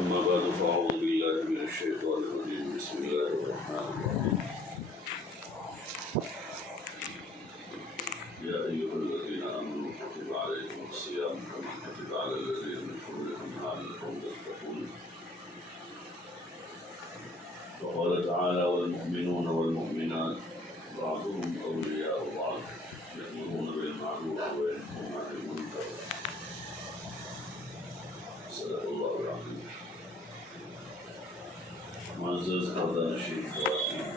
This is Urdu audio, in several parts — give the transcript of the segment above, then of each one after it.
أما بعد فأعوذ بالله من الشيطان الرجيم بسم الله الرحمن الرحيم يا أيها الذين آمنوا كتب عليكم الصيام كما كتب على الذين من قبلكم لعلكم تتقون وقال تعالى والمؤمنون والمؤمنات بعضهم أولياء بعض يأمرون بالمعروف وينهون عن المنكر صدق اللہ العظیم. معزز حضرات شریف خواتین،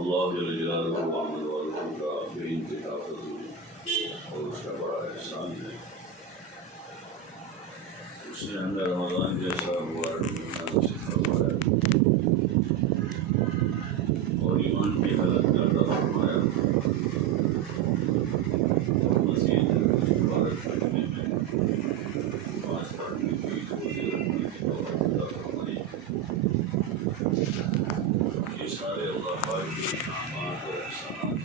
اللہ جل جلالہ وعمل والوں کا بے انتہا فضل اور اس کا بڑا احسان ہے. اس نے ہمیں رمضان جیسا مبارک مہینہ نصیب فرمایا اور ایمان کی حالت کا عطا فرمایا. مزید کچھ مبارک مہینے میں نماز پڑھنے کی روزے رکھنے کی توفیق عطا فرمائی. یہ سارے اللہ پاک کے انعامات اور احسانات.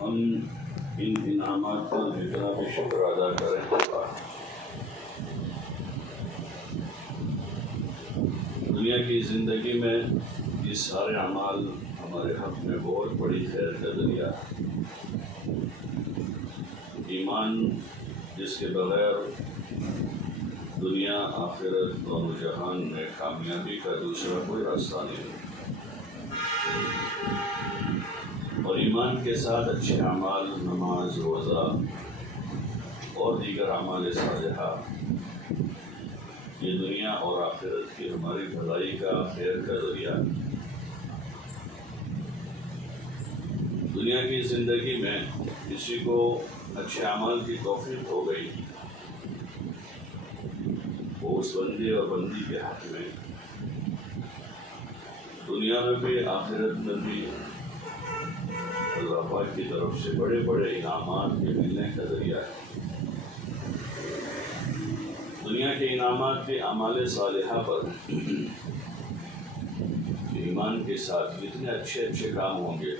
ہم ان انعامات پر جتنا بھی شکر ادا کریں ہوگا. دنیا کی زندگی میں یہ سارے اعمال ہمارے حق میں بہت بڑی خیر کا ذریعہ ہے. ایمان جس کے بغیر دنیا آخرت دونوں جہان میں کامیابی کا دوسرا کوئی راستہ نہیں ہے. اور ایمان کے ساتھ اچھے اعمال، نماز، روزہ اور دیگر اعمال صالحہ یہ دنیا اور آخرت کی ہماری بھلائی کا خیر کا ذریعہ. دنیا کی زندگی میں کسی کو اچھے اعمال کی توفیق ہو گئی، وہ اس بندے اور بندی کے حق میں دنیا میں بھی آخرت میں بھی اللہ پاک کی طرف سے بڑے بڑے انعامات کے ملنے کا ذریعہ ہے. دنیا کے انعامات کے اعمال صالحہ پر ایمان کے ساتھ جتنے اچھے اچھے کام ہوں گے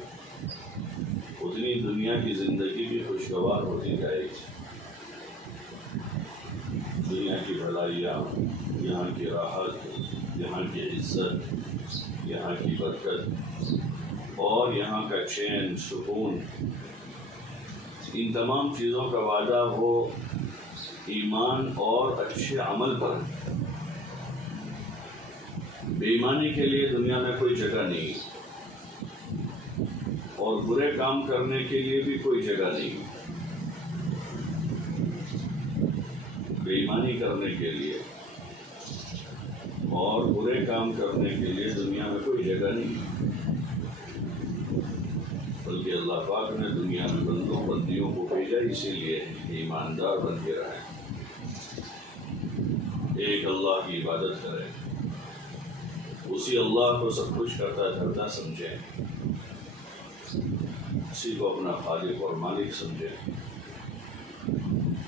اتنی دنیا کی زندگی بھی خوشگوار ہوتی جائے گی. دنیا کی بھلائیاں، یہاں کی راحت، یہاں کی عزت، یہاں کی برکت اور یہاں کا چین، سکون، ان تمام چیزوں کا وعدہ ہو ایمان اور اچھے عمل پر. بے ایمانی کے لیے دنیا میں کوئی جگہ نہیں اور برے کام کرنے کے لیے بھی کوئی جگہ نہیں. بے ایمانی کرنے کے لیے اور برے کام کرنے کے لیے دنیا میں کوئی جگہ نہیں، بلکہ اللہ پاک نے دنیا میں بندوں بندیوں کو بھیجا اسی لیے ایماندار بن کے رہے، ایک اللہ کی عبادت کریں، اسی اللہ کو سب کچھ کرتا دھرتا سمجھیں، اسی کو اپنا خالق اور مالک سمجھیں،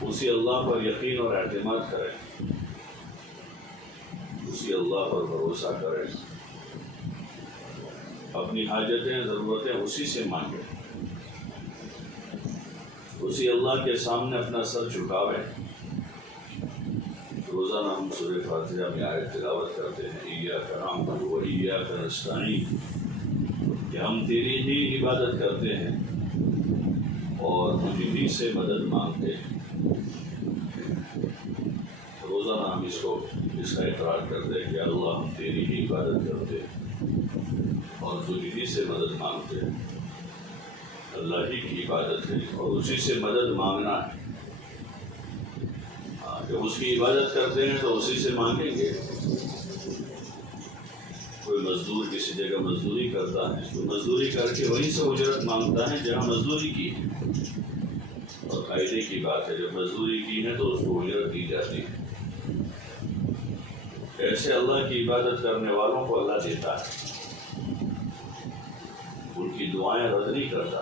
اسی اللہ پر یقین اور اعتماد کریں، اسی اللہ پر بھروسہ کریں، اپنی حاجتیں ضرورتیں اسی سے مانگیں، اسی اللہ کے سامنے اپنا سر جھکاویں. روزانہ ہم سورہ فاتحہ میں آیت تلاوت کرتے ہیں ایاک نعبد و ایاک نستعین، کہ ہم تیری ہی عبادت کرتے ہیں اور تجھ ہی سے مدد مانگتے ہیں. روزانہ ہم اس کا اقرار کرتے ہیں کہ اللہ ہم تیری ہی عبادت کرتے ہیں اور تجھ ہی سے مدد مانگتے ہیں. اللہ ہی کی عبادت ہے اور اسی سے مدد مانگنا ہے. جب اس کی عبادت کرتے ہیں تو اسی سے مانگیں گے. کوئی مزدور کسی جگہ مزدوری کرتا ہے تو مزدوری کر کے وہیں سے اجرت مانگتا ہے جہاں مزدوری کی ہے. اور قاعدے کی بات ہے جب مزدوری کی ہے تو اس کو اجرت دی جاتی ہے. ایسے اللہ کی عبادت کرنے والوں کو اللہ دیتا ہے، ان کی دعائیں رد نہیں کرتا.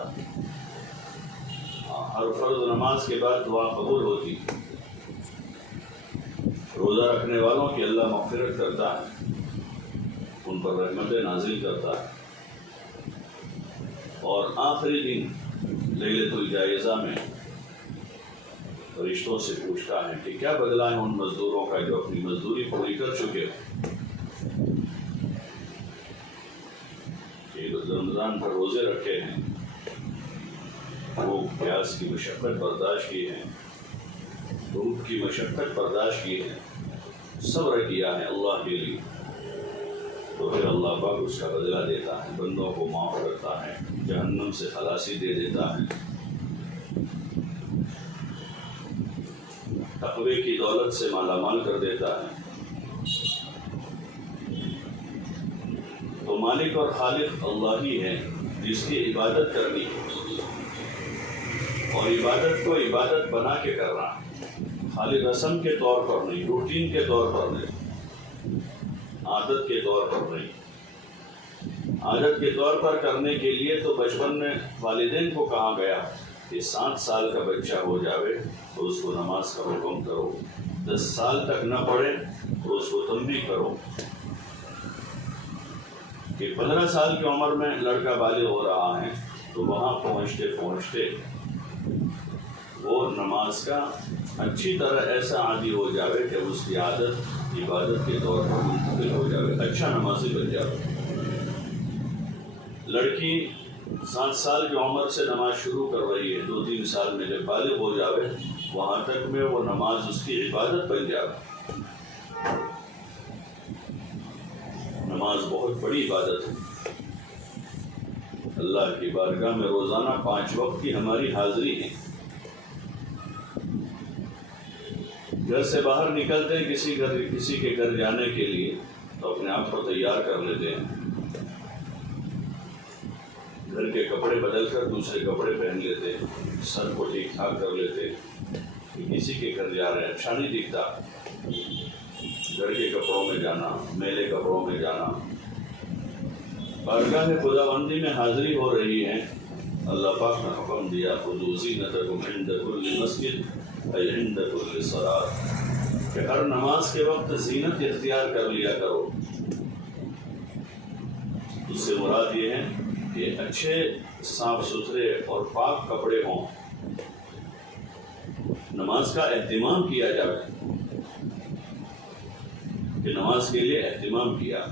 ہر فرض نماز کے بعد دعا قبول ہوتی ہے. روزہ رکھنے والوں کی اللہ مغفرت کرتا ہے، ان پر رحمتیں نازل کرتا ہے. اور آخری دن لیلۃ الجائزہ میں فرشتوں سے پوچھتا ہے کہ کیا بدلہ ہے ان مزدوروں کا جو اپنی مزدوری پوری کر چکے ہو، کہ رمضان پر روزے رکھے ہیں، بھوک پیاس کی مشقت برداشت کی ہے، دھوپ کی مشقت برداشت کی ہے، صبر کیا ہے اللہ کے لیے، تو پھر اللہ پاک اس کا بدلہ دیتا ہے، بندوں کو معاف کرتا ہے، جہنم سے خلاصی دے دیتا ہے، تقوی کی دولت سے مالا مال کر دیتا ہے۔ تو مالک اور خالق اللہ ہی ہے جس کی عبادت کرنی ہے، اور عبادت کو عبادت بنا کے کرنا، خالی رسم کے طور پر نہیں، روٹین کے طور پر نہیں، عادت کے طور پر نہیں۔ عادت کے طور پر کرنے کے لیے تو بچپن میں والدین کو کہا گیا کہ 7 سال کا بچہ ہو جاوے تو اس کو نماز کا حکم کرو، 10 سال تک نہ پڑھے تو اس کو تنبیہ کرو، کہ 15 سال کی عمر میں لڑکا بالغ ہو رہا ہے تو وہاں پہنچتے پہنچتے وہ نماز کا اچھی طرح ایسا عادی ہو جاوے کہ اس کی عادت عبادت کے طور پر منتقل ہو جاوے، اچھا نمازی بن جاوے۔ لڑکی 7 سال کی عمر سے نماز شروع کر رہی ہے، 2-3 سال میں جب بالغ ہو جاوے وہاں تک میں وہ نماز اس کی عبادت بن جاوے۔ نماز بہت بڑی عبادت ہے، اللہ کی بارگاہ میں روزانہ 5 وقت کی ہماری حاضری ہے۔ گھر سے باہر نکلتے ہیں کسی کے گھر جانے کے لیے تو اپنے آپ کو تیار کر لیتے ہیں، گھر کے کپڑے بدل کر دوسرے کپڑے پہن لیتے ہیں، سر کو ٹھیک ٹھاک کر لیتے ہیں کہ کسی کے گھر جا رہے ہیں، اچھا نہیں دکھتا گھر کے کپڑوں میں جانا، میلے کپڑوں میں جانا۔ بارگاہ خدا بندی میں حاضری ہو رہی ہے، اللہ پاک نے حکم دیا خذوا زینتکم عند کل مسجد ای عند کل صلاۃ، کہ ہر نماز کے وقت زینت اختیار کر لیا کرو۔ اس سے مراد یہ ہے کہ اچھے صاف ستھرے اور پاک کپڑے ہوں، نماز کا اہتمام کیا جائے، کہ نماز کے لیے اہتمام کیا،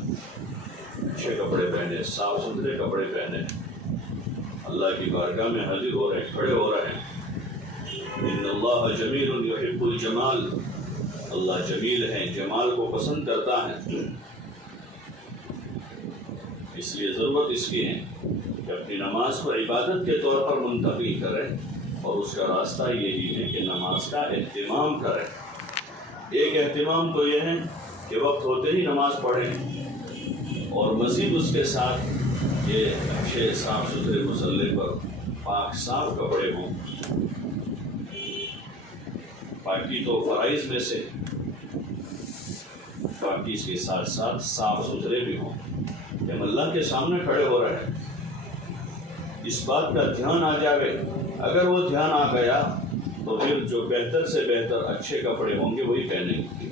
اچھے کپڑے پہنے، صاف ستھرے کپڑے پہنے، اللہ کی بارگاہ میں حاضر ہو رہے ہیں، کھڑے ہو رہے ہیں۔ ان اللہ جمیل یحب الجمال، اللہ جمیل ہے، جمال کو پسند کرتا ہے، اس لیے ضرورت اس کی ہے کہ اپنی نماز کو عبادت کے طور پر منتقل کرے، اور اس کا راستہ یہی ہے کہ نماز کا اہتمام کرے۔ ایک اہتمام تو یہ ہے کہ وقت ہوتے ہی نماز پڑھیں، اور مزید اس کے ساتھ یہ اچھے صاف ستھرے مصلی پر پاک صاف کپڑے ہوں۔ پاکی تو فرائض میں سے، پاکی کے ساتھ ساتھ صاف ستھرے بھی ہوں، کہ ہم اللہ کے سامنے کھڑے ہو رہے ہیں، اس بات کا دھیان آ جائے۔ اگر وہ دھیان آ گیا تو پھر جو بہتر سے بہتر اچھے کپڑے ہوں گے وہی پہنیں گے،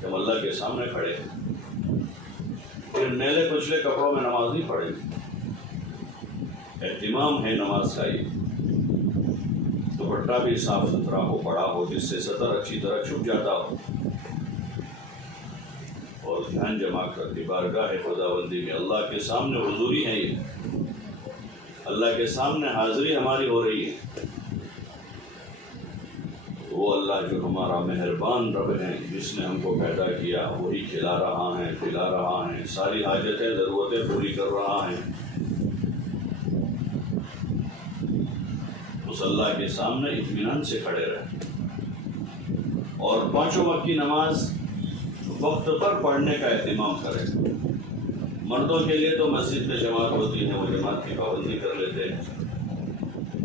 کہ ہم اللہ کے سامنے کھڑے ہیں، پھر میلے کچلے کپڑوں میں نماز نہیں پڑھیں گے۔ اہتمام ہے نماز کا یہ، دوپٹہ بھی صاف ستھرا ہو، بڑا ہو، جس سے سطر اچھی طرح چھپ جاتا ہو، اور دھیان جمع کر کے بارگاہ خدا بندی میں اللہ کے سامنے حضوری ہے، یہ اللہ کے سامنے حاضری ہماری ہو رہی ہے۔ وہ اللہ جو ہمارا مہربان رب ہے، جس نے ہم کو پیدا کیا، وہی کھلا رہا ہے، پلا رہا ہے، ساری حاجتیں ضرورتیں پوری کر رہا ہے۔ اس اللہ کے سامنے اطمینان سے کھڑے رہیں، اور 5 وقت کی نماز وقت پر پڑھنے کا اہتمام کریں۔ مردوں کے لیے تو مسجد میں جماعت ہوتی ہے، وہ جماعت کی پابندی کر لیتے ہیں،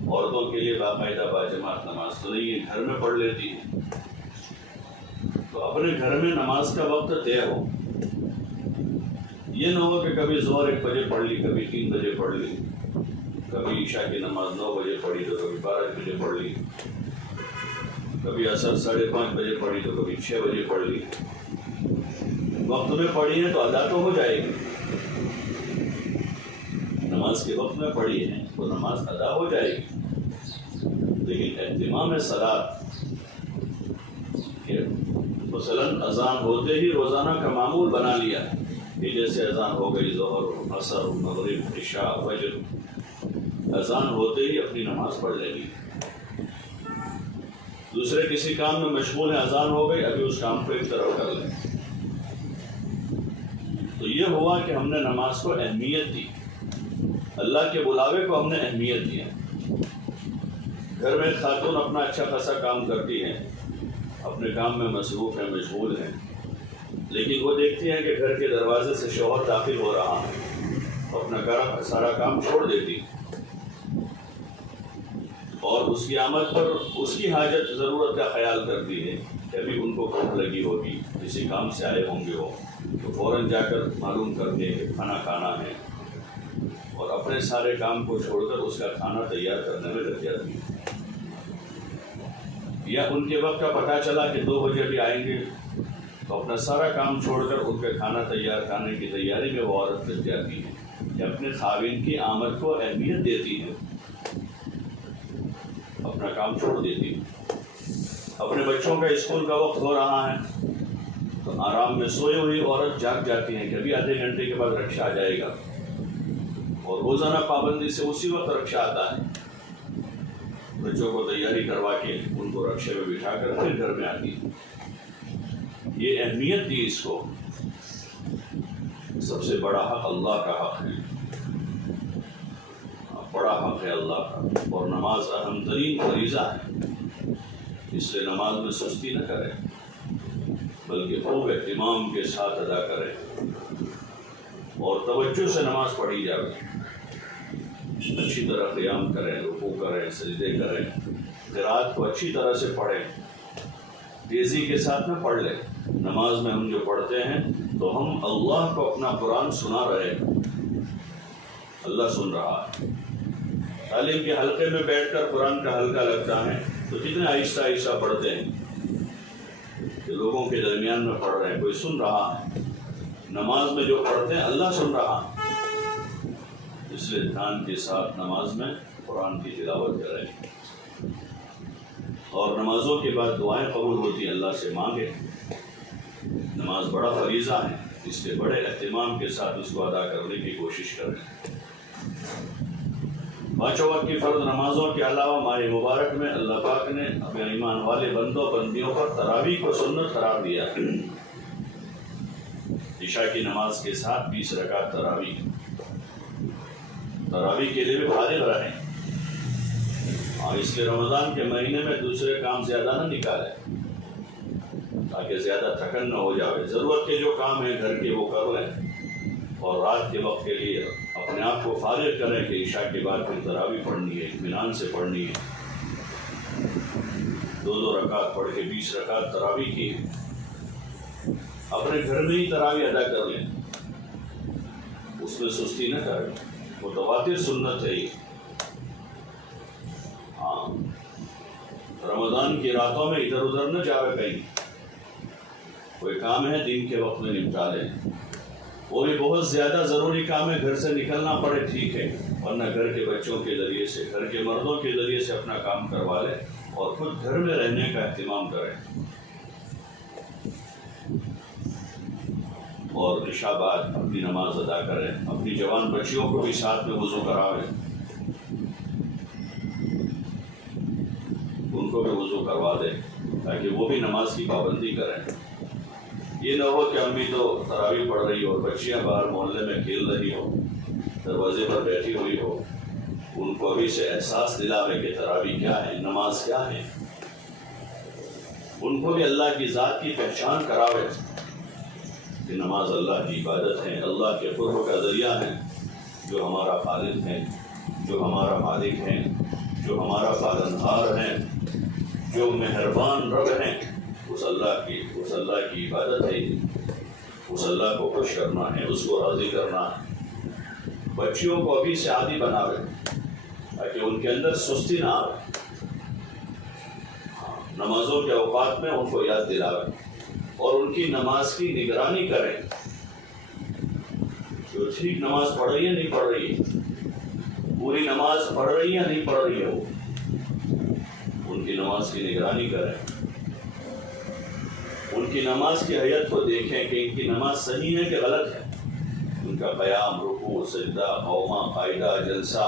عورتوں کے لیے باقاعدہ باجماعت نماز تو نہیں ہے، گھر میں پڑھ لیتی ہے۔ تو اپنے گھر میں نماز کا وقت طے ہو، یہ نہ ہو کہ کبھی ظہر 1 بجے پڑھ لی، کبھی 3 بجے پڑھ لی، کبھی عشاء کی نماز 9 بجے پڑھی تو کبھی 12 بجے پڑھ لی، کبھی عصر 5:30 بجے پڑھی تو کبھی 6 بجے پڑھ لی۔ وقت میں پڑھی ہے تو ادا تو ہو جائے گی، نماز کے وقت میں پڑھی ہے تو نماز ادا ہو جائے گی، لیکن اہتمام صلاۃ مثلاً اذان ہوتے ہی روزانہ کا معمول بنا لیا کہ جیسے اذان ہو گئی ظہر، عصر، مغرب، عشاء، فجر، اذان ہوتے ہی اپنی نماز پڑھ لے گی. دوسرے کسی کام میں مشغول ہے، اذان ہو گئی، ابھی اس کام کو ایک طرف کر لیں. تو یہ ہوا کہ ہم نے نماز کو اہمیت دی، اللہ کے بلاوے کو ہم نے اہمیت دیا. گھر میں خاتون اپنا اچھا خاصا کام کرتی ہیں، اپنے کام میں مصروف ہیں، مشغول ہیں، لیکن وہ دیکھتی ہیں کہ گھر کے دروازے سے شوہر داخل ہو رہا ہے، اپنا سارا کام چھوڑ دیتی اور اس کی آمد پر اس کی حاجت ضرورت کا خیال کرتی ہے کہ ابھی ان کو بھوک لگی ہوگی، کسی کام سے آئے ہوں گے وہ، تو فوراً جا کر معلوم کرتے ہیں کہ کھانا کھانا ہے اور اپنے سارے کام کو چھوڑ کر اس کا کھانا تیار کرنے میں لگ جاتی ہے. یا ان کے وقت کا پتہ چلا کہ 2 بجے بھی آئیں گے تو اپنا سارا کام چھوڑ کر ان کے کھانا تیار کرنے کی تیاری میں وہ عورت لگ جاتی ہے کہ اپنے خاوند کی آمد کو اہمیت دیتی ہے، اپنا کام چھوڑ دیتی ہے. اپنے بچوں کا اسکول کا وقت ہو رہا ہے تو آرام میں سوئی ہوئی عورت جاگ جاتی ہے کہ ابھی آدھے گھنٹے کے بعد رکشہ آ جائے گا، اور روزانہ پابندی سے اسی وقت رکشہ آتا ہے. بچوں کو تیاری کروا کے ان کو رکشے میں بٹھا کر پھر گھر میں آتی ہے. یہ اہمیت دی اس کو. سب سے بڑا حق اللہ کا حق ہے، بڑا حق ہے اللہ کا، اور نماز اہم ترین فریضہ ہے، اس لیے نماز میں سستی نہ کرے بلکہ خوب اہتمام کے ساتھ ادا کرے اور توجہ سے نماز پڑھی جائے. اچھی طرح قیام کریں، رکوع کریں، سجدے کریں، قرات کو اچھی طرح سے پڑھیں، تیزی کے ساتھ نہ پڑھ لیں. نماز میں ہم جو پڑھتے ہیں تو ہم اللہ کو اپنا قرآن سنا رہے ہیں، اللہ سن رہا ہے. تعلیم کے حلقے میں بیٹھ کر قرآن کا حلقہ لگتا ہے تو کتنے آہستہ آہستہ پڑھتے ہیں کہ لوگوں کے درمیان میں پڑھ رہے ہیں، کوئی سن رہا ہے. نماز میں جو پڑھتے ہیں اللہ سن رہا ہے، اس لیے دھیان کے ساتھ نماز میں قرآن کی تلاوت کریں. اور نمازوں کے بعد دعائیں قبول ہوتی ہیں، اللہ سے مانگیں. نماز بڑا فریضہ ہے، اس لیے بڑے اہتمام کے ساتھ اس کو ادا کرنے کی کوشش کریں. 5 وقت کی فرض نمازوں کے علاوہ ماہ مبارک میں اللہ پاک نے اپنے ایمان والے بندوں بندیوں پر تراویح کو سنت قرار دیا. عشاء کی نماز کے ساتھ 20 رکعت تراویح کے لیے بھی فارغ رہیں، اور اس لیے رمضان کے مہینے میں دوسرے کام زیادہ نہ نکالیں تاکہ زیادہ تھکن نہ ہو جائے. ضرورت کے جو کام ہیں گھر کے وہ کر لیں، اور رات کے وقت کے لیے اپنے آپ کو فارغ کریں کہ عشاء کے بعد پھر تراویح پڑھنی ہے، اطمینان سے پڑھنی ہے. 2 رکعت پڑھ کے 20 رکعت تراویح کی. اپنے گھر میں ہی تراویح ادا کر لیں، اس میں سستی نہ کریں، متواتر سنت ہے یہ. ہاں، رمضان کی راتوں میں ادھر ادھر نہ جاوے کہیں، کوئی کام ہے دن کے وقت میں نپٹا لیں. وہ بھی بہت زیادہ ضروری کام ہے، گھر سے نکلنا پڑے ٹھیک ہے، ورنہ گھر کے بچوں کے ذریعے سے، گھر کے مردوں کے ذریعے سے اپنا کام کروا لیں اور خود گھر میں رہنے کا اہتمام کریں. اور عشاء بعد اپنی نماز ادا کریں. اپنی جوان بچیوں کو بھی ساتھ میں وضو کراویں، ان کو بھی وضو کروا دیں تاکہ وہ بھی نماز کی پابندی کریں. یہ نہ ہو کہ امی تو تراویح پڑھ رہی ہو اور بچیاں باہر محلے میں کھیل رہی ہو، دروازے پر بیٹھی ہوئی ہو. ان کو ابھی سے احساس دلاوے کہ تراویح کیا ہے، نماز کیا ہے. ان کو بھی اللہ کی ذات کی پہچان کراوے کہ نماز اللہ کی عبادت ہے، اللہ کے قرب کا ذریعہ ہے، جو ہمارا خالق ہے، جو ہمارا مالک ہے، جو ہمارا پالنہار ہے، جو مہربان رب ہیں. اس اللہ کی عبادت ہے، اس اللہ کو خوش کرنا ہے، اس کو راضی کرنا ہے. بچیوں کو ابھی سے عادی بناوے تاکہ ان کے اندر سستی نہ آئے. نمازوں کے اوقات میں ان کو یاد دلاوے اور ان کی نماز کی نگرانی کریں. جو ٹھیک نماز پڑھ رہی ہے نہیں پڑھ رہی ہے، پوری نماز پڑھ رہی ہے نہیں پڑھ رہی ہے، وہ ان کی نماز کی نگرانی کریں. ان کی نماز کی حیت کو دیکھیں کہ ان کی نماز صحیح ہے کہ غلط ہے. ان کا قیام، رکوع، سجدہ، قومہ، قاعدہ، جلسہ.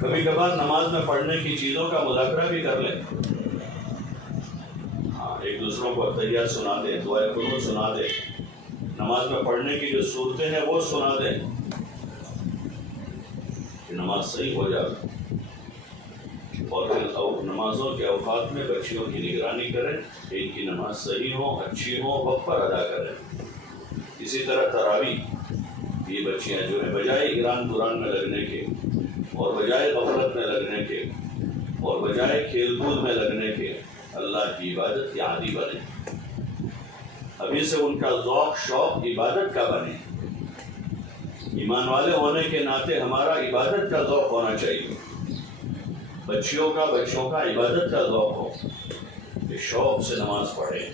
کبھی کبھار نماز میں پڑھنے کی چیزوں کا مذاکرہ بھی کر لیں. ایک دوسروں کو تحیات سنا دیں، دعائے قنوت سنا دیں، نماز میں پڑھنے کی جو صورتیں ہیں وہ سنا دیں کہ نماز صحیح ہو جائے. اور پھر نمازوں کے اوقات میں بچیوں کی نگرانی کریں کہ ان کی نماز صحیح ہو، اچھی ہو، وقت پر ادا کریں. اسی طرح تراویح، یہ بچیاں جو ہیں بجائے ایران قرآن میں لگنے کے اور بجائے غفلت میں لگنے کے اور بجائے کھیل کود میں لگنے کے اللہ کی عبادت کی عادی بنے. ابھی سے ان کا ذوق شوق عبادت کا بنے. ایمان والے ہونے کے ناطے ہمارا عبادت کا ذوق ہونا چاہیے. بچوں کا عبادت کا ذوق ہو کہ شوق سے نماز پڑھیں،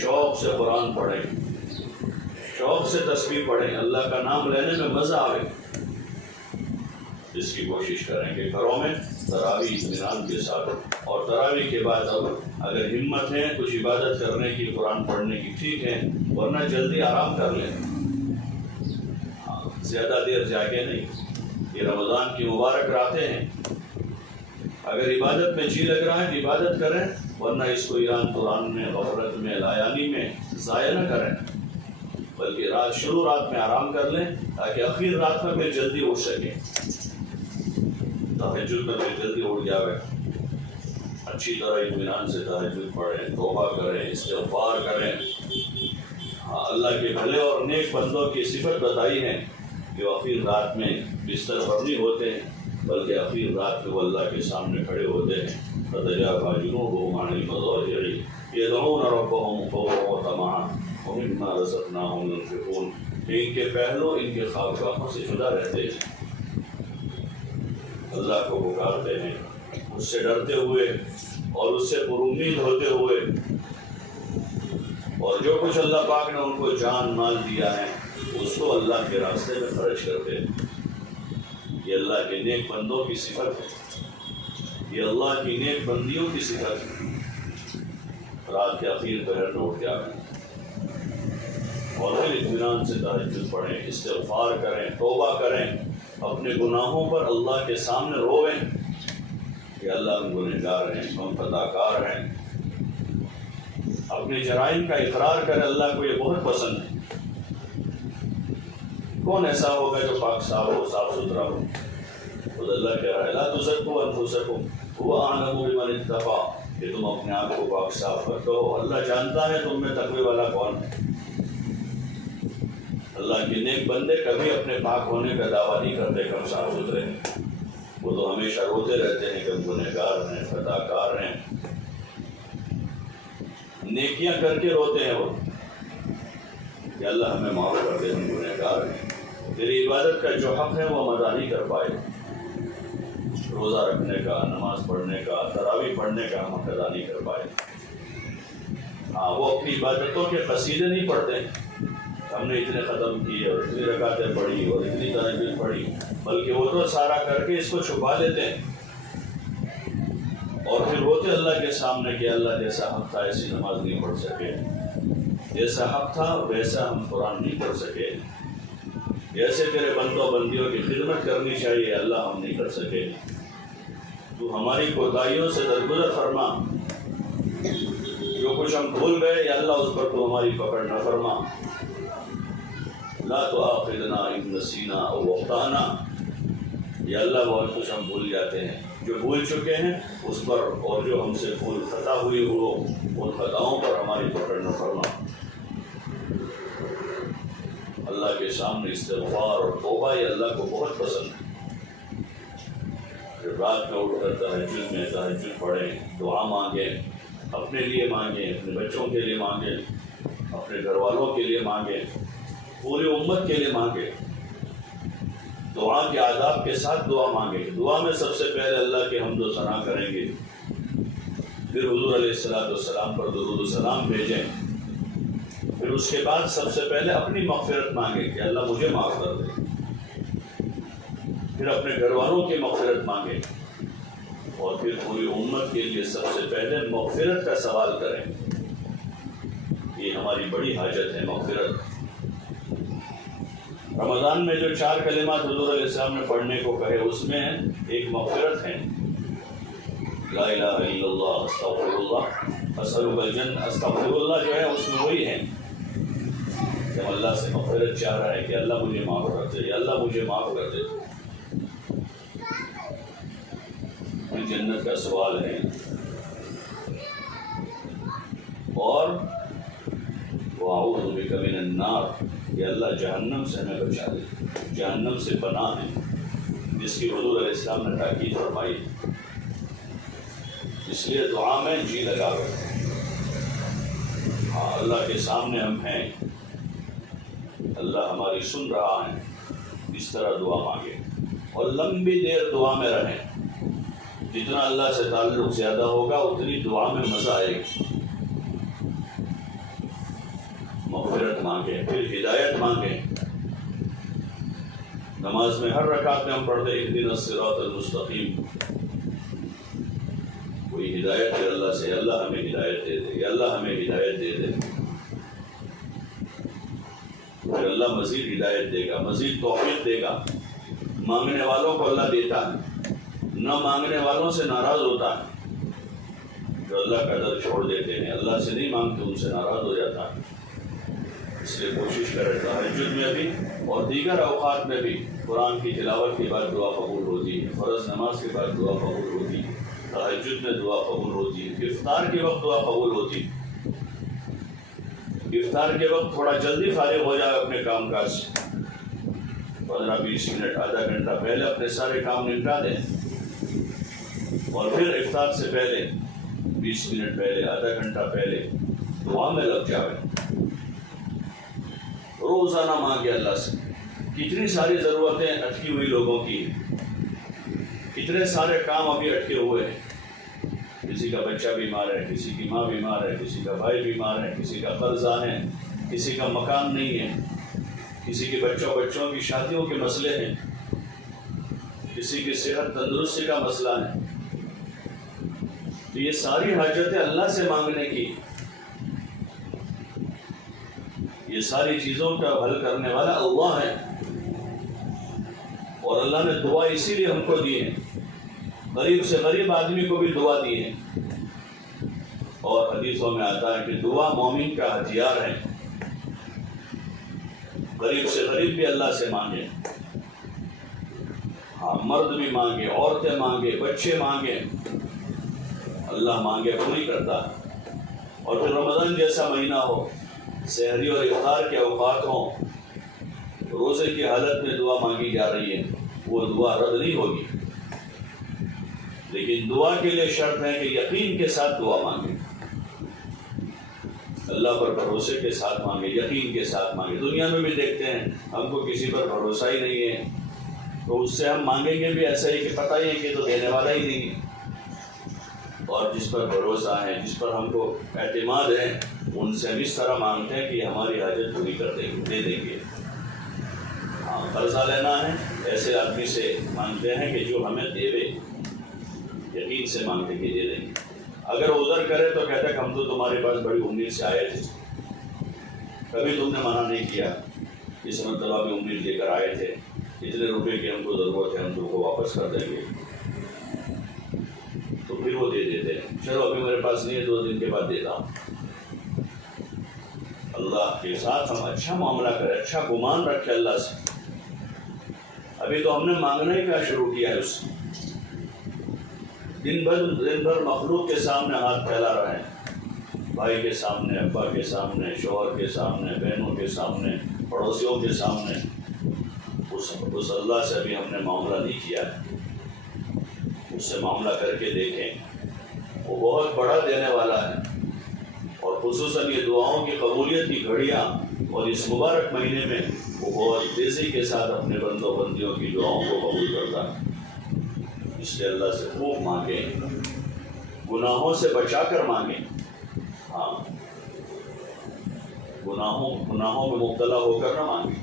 شوق سے قرآن پڑھیں، شوق سے تسبیح پڑھیں، اللہ کا نام لینے میں مزہ آئے. اس کی کوشش کریں کہ گھروں میں تراویح اطمینان کے ساتھ، اور تراویح کے بعد اب اگر ہمت ہے کچھ عبادت کرنے کی، قرآن پڑھنے کی، ٹھیک ہے، ورنہ جلدی آرام کر لیں. زیادہ دیر جاگے نہیں. یہ رمضان کی مبارک راتیں ہیں. اگر عبادت میں جی لگ رہا ہے تو عبادت کریں، ورنہ اس کو ایران قرآن میں، غفلت میں، لایانی میں ضائع نہ کریں، بلکہ شروع رات میں آرام کر لیں تاکہ اخیر رات میں پھر جلدی اٹھ سکیں. تہجد میں پھر جلدی اٹھ جاوے. اچھی طرح اطمینان سے تہجد پڑھیں، توبہ کریں، استغفار کریں. اللہ کے بھلے اور نیک بندوں کی صفت بتائی ہے کہ وہ اخیر رات میں بستر پر نہیں ہوتے ہیں، بلکہ اخیر رات میں وہ اللہ کے سامنے کھڑے ہوتے ہیں. فَتَجَافَىٰ جُنُوبُهُمْ عَنِ الْمَضَاجِعِ يَدْعُونَ رَبَّهُمْ خَوْفًا وَطَمَعًا وَمِمَّا رَزَقْنَاهُمْ يُنْفِقُونَ. ان کے پہلو ان کے خوابگاہوں سے جدا رہتے ہیں، اللہ کو پکارتے ہیں، اس سے ڈرتے ہوئے اور اس سے پر امید ہوتے ہوئے، اور جو کچھ اللہ پاک نے ان کو جان مال دیا ہے اس کو اللہ کے راستے میں خرچ کرتے ہیں. یہ اللہ کے نیک بندوں کی صفت ہے، یہ اللہ کی نیک بندیوں کی صفت ہے. رات کے اخیر پہر میں اٹھ جائیں اور پھر اطمینان سے تہجد پڑھیں، استغفار کریں، توبہ کریں، اپنے گناہوں پر اللہ کے سامنے روئیں کہ اللہ ہم گنہگار ہیں، ہم خطا کار ہیں. اپنے جرائم کا اقرار کریں. اللہ کو یہ بہت پسند ہے. کون ایسا ہوگا جو پاک صاف ہو، صاف ستھرا ہو؟ خود اللہ کہہ رہا ہے لا تزکوا انفسکم هو اعلم بمن اتقى، کہ تم اپنے آپ کو پاک صاف رکھو، اللہ جانتا ہے تم میں تقوی والا کون ہے. اللہ کے نیک بندے کبھی اپنے پاک ہونے کا دعویٰ نہیں کرتے کہ ہم صاف ستھرے ہیں. وہ تو ہمیشہ روتے رہتے ہیں کہ ہم گنہگار ہیں، خطا کار ہیں. نیکیاں کر کے روتے ہیں وہ کہ اللہ ہمیں معاف کر دے، ہم گنہگار ہیں. تیری عبادت کا جو حق ہے وہ ادا نہیں کر پائے. روزہ رکھنے کا، نماز پڑھنے کا، تراویح پڑھنے کا ہم حق ادا نہیں کر پائے. وہ اپنی عبادتوں کے قصیدے نہیں پڑھتے ہم نے اتنے ختم کیے اور اتنی رکعتیں پڑھی اور اتنی تہجد پڑھی، بلکہ وہ تو سارا کر کے اس کو چھپا لیتے ہیں اور پھر روتے اللہ کے سامنے کہ اللہ جیسا حق تھا ایسی نماز نہیں پڑھ سکے، جیسا حق تھا ویسا ہم قرآن نہیں پڑھ سکے، جیسے تیرے بندوں بندیوں کی خدمت کرنی چاہیے اللہ ہم نہیں کر سکے. تو ہماری کوتاہیوں سے درگزر فرما. جو کچھ ہم بھول گئے یا اللہ اس پر تو ہماری پکڑ نہ فرما. لا تؤاخذنا ان نسینا او اخطانا. یا اللہ بہت کچھ ہم بھول جاتے ہیں، جو بھول چکے ہیں اس پر، اور جو ہم سے بھول خطا ہوئی ہو ان خطاؤں پر ہماری پکڑ نہ فرما. اللہ کے سامنے استغفار اور توبہ یہ اللہ کو بہت پسند ہے. جب رات میں اٹھ کر تہجد پڑھیں، دعا مانگیں، اپنے لیے مانگیں، اپنے بچوں کے لیے مانگیں، اپنے گھر والوں کے لیے مانگیں، پوری امت کے لیے مانگیں. دعا کے آداب کے ساتھ دعا مانگیں. دعا میں سب سے پہلے اللہ کے حمد و ثنا کریں گے، پھر حضور علیہ السلام پر درود و سلام بھیجیں، پھر اس کے بعد سب سے پہلے اپنی مغفرت مانگیں کہ اللہ مجھے معاف کر دے، پھر اپنے گھر والوں کی مغفرت مانگیں، اور پھر پوری امت کے لیے سب سے پہلے مغفرت کا سوال کریں. یہ ہماری بڑی حاجت ہے، مغفرت. رمضان میں جو 4 کلمات حضور علیہ السلام نے پڑھنے کو کہے اس میں ایک مغفرت ہے. لا الہ الا اللہ استغفر اللہ اسألک الجنہ. استغفر اللہ جو ہے اس میں وہی ہے کہ ہم اللہ سے مغفرت چاہ رہا ہے کہ اللہ مجھے معاف کر دے، یا اللہ مجھے معاف کر دے. جنت کا سوال ہے. اور وَأَعُوذُ بِكَ مِنَ النَّارِ، کہ اللہ جہنم سے ہمیں بچا دے، جہنم سے پناہ ہے، جس کی حضور علیہ السلام نے تاکید فرمائی. اس لیے دعا میں جی لگا کر، ہاں اللہ کے سامنے ہم ہیں، اللہ ہماری سن رہا ہے، اس طرح دعا مانگے اور لمبی دیر دعا میں رہیں. جتنا اللہ سے تعلق زیادہ ہوگا اتنی دعا میں مزہ آئے گی. مغفرت مانگیں، پھر ہدایت مانگیں. نماز میں ہر رکعت میں ہم پڑھتے اهدنا الصراط المستقیم. کوئی ہدایت ہے اللہ سے، اللہ ہمیں ہدایت دے دے، یا اللہ ہمیں ہدایت دے دے. پھر اللہ مزید ہدایت دے گا، مزید توفیق دے گا. مانگنے والوں کو اللہ دیتا ہے، نہ مانگنے والوں سے ناراض ہوتا ہے. جو اللہ کا در چھوڑ دیتے ہیں، اللہ سے نہیں مانگتے، ان سے ناراض ہو جاتا ہے. اس لیے کوشش کرے تہجد میں بھی اور دیگر اوقات میں بھی قرآن کی تلاوت کے بعد دعا قبول ہوتی ہے، فرض نماز کے بعد دعا قبول ہوتی ہے، تہجد میں دعا قبول ہوتی ہے، افطار کے وقت دعا قبول ہوتی ہے. افطار کے وقت تھوڑا جلدی فارغ ہو جائے اپنے کام کاج سے، 15-20 منٹ آدھا گھنٹہ پہلے اپنے سارے کام نمٹا دیں، اور پھر افطار سے پہلے 20 منٹ پہلے، آدھا گھنٹہ پہلے دعا میں لگ جائے. روزانہ مانگے اللہ سے. کتنی ساری ضرورتیں اٹکی ہوئی لوگوں کی، کتنے سارے کام ابھی اٹکے ہوئے ہیں. کسی کا بچہ بیمار ہے، کسی کی ماں بیمار ہے، کسی کا بھائی بیمار ہے، کسی کا قرضہ ہے، کسی کا مکان نہیں ہے، کسی کے بچوں کی شادیوں کے مسئلے ہیں، کسی کی صحت تندرستی کا مسئلہ ہے. تو یہ ساری حاجتیں اللہ سے مانگنے کی، یہ ساری چیزوں کا حل کرنے والا اللہ ہے. اور اللہ نے دعا اسی لیے ہم کو دی ہے، غریب سے غریب آدمی کو بھی دعا دی ہے. اور حدیثوں میں آتا ہے کہ دعا مومن کا ہتھیار ہے. غریب سے غریب بھی اللہ سے مانگے، ہاں مرد بھی مانگے، عورتیں مانگے، بچے مانگے، اللہ مانگے پوری کرتا ہے. اور پھر رمضان جیسا مہینہ ہو، سحری اور افطار کے اوقات ہوں، روزے کی حالت میں دعا مانگی جا رہی ہے، وہ دعا رد نہیں ہوگی. لیکن دعا کے لیے شرط ہے کہ یقین کے ساتھ دعا مانگے، اللہ پر بھروسے کے ساتھ مانگے، یقین کے ساتھ مانگے. دنیا میں بھی دیکھتے ہیں ہم کو کسی پر بھروسہ ہی نہیں ہے، تو اس سے ہم مانگیں گے بھی ایسا ہی کہ پتہ ہی ہے کہ تو دینے والا ہی نہیں ہے. اور جس پر بھروسہ ہے، جس پر ہم کو اعتماد ہے، ان سے ہم اس طرح مانگتے ہیں کہ ہماری حاجت پوری کر دیں گے، دے دیں گے. ہاں قرضہ لینا ہے، ایسے آدمی سے مانگتے ہیں کہ جو ہمیں دے دے، یقین سے مانگتے کہ دے دیں گے. اگر عذر کرے تو کہتا ہے کہ ہم تو تمہارے پاس بڑی امید سے آئے تھے، کبھی تم نے منع نہیں کیا، اس مرتبہ بھی امید لے کر آئے تھے، اتنے روپے کی ہم کو ضرورت ہے، ہم تم کو واپس کر دیں گے. تو پھر وہ دے دیتے ہیں، چلو ابھی میرے پاس نہیں ہے، 2 دن کے بعد دیتا ہوں. اللہ کے ساتھ ہم اچھا معاملہ کریں، اچھا گمان رکھیں اللہ سے. ابھی تو ہم نے مانگنا ہی کیا شروع کیا ہے اس سے. دن بھر مخلوق کے سامنے ہاتھ پھیلا رہے ہیں، بھائی کے سامنے، ابا کے سامنے، شوہر کے سامنے، بہنوں کے سامنے، پڑوسیوں کے سامنے. اس اللہ سے ابھی ہم نے معاملہ نہیں کیا ہے. اس سے معاملہ کر کے دیکھیں، وہ بہت بڑا دینے والا ہے. اور خصوصاً یہ دعاؤں کی قبولیت کی گھڑیاں اور اس مبارک مہینے میں وہ بہت تیزی کے ساتھ اپنے بندوں بندیوں کی دعاؤں کو قبول کرتا ہے. اس لیے اللہ سے خوب مانگیں، گناہوں سے بچا کر مانگیں. ہاں گناہوں میں مبتلا ہو کر نہ مانگیں،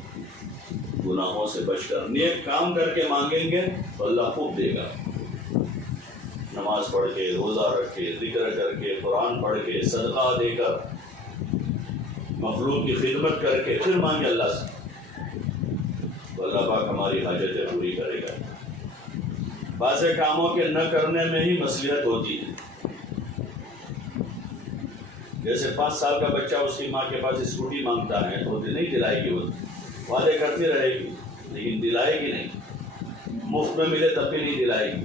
گناہوں سے بچ کر نیک کام کر کے مانگیں گے تو اللہ خوب دے گا. نماز پڑھ کے، روزہ رکھ کے، ذکر کر کے، قرآن پڑھ کے، صدقہ دے کر، مخلوق کی خدمت کر کے پھر مانگے اللہ سے، تو اللہ پاک ہماری حاجتیں پوری کرے گا۔ بعض کاموں کے نہ کرنے میں ہی مصلحت ہوتی ہے، جیسے 5 سال کا بچہ اس کی ماں کے پاس اسکوٹی مانگتا ہے تو نہیں دلائے گی، وہ وعدے کرتی رہے گی لیکن دلائے گی نہیں، مفت میں ملے تب بھی نہیں دلائے گی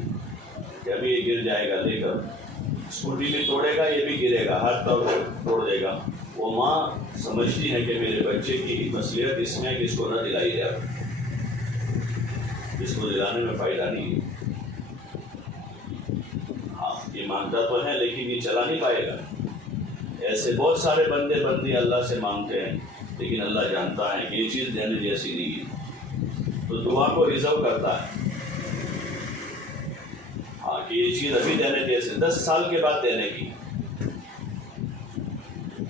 کہ ابھی یہ گر جائے گا، لے کر اسکوٹی بھی توڑے گا، یہ بھی گرے گا، ہاتھ پاؤں توڑ دے گا۔ وہ ماں سمجھتی ہے کہ میرے بچے کی مصلحت اس میں ہے کہ اس کو نہ دلائی جائے، اس کو دلانے میں فائدہ نہیں ہے۔ ہاں یہ مانگتا تو ہے لیکن یہ چلا نہیں پائے گا۔ ایسے بہت سارے بندے بندی اللہ سے مانگتے ہیں لیکن اللہ جانتا ہے کہ یہ چیز دینے جیسی نہیں ہے، تو دعا کو ریزرو کرتا ہے، ہاں کہ یہ چیز ابھی دینے جیسے 10 سال کے بعد دینے کی،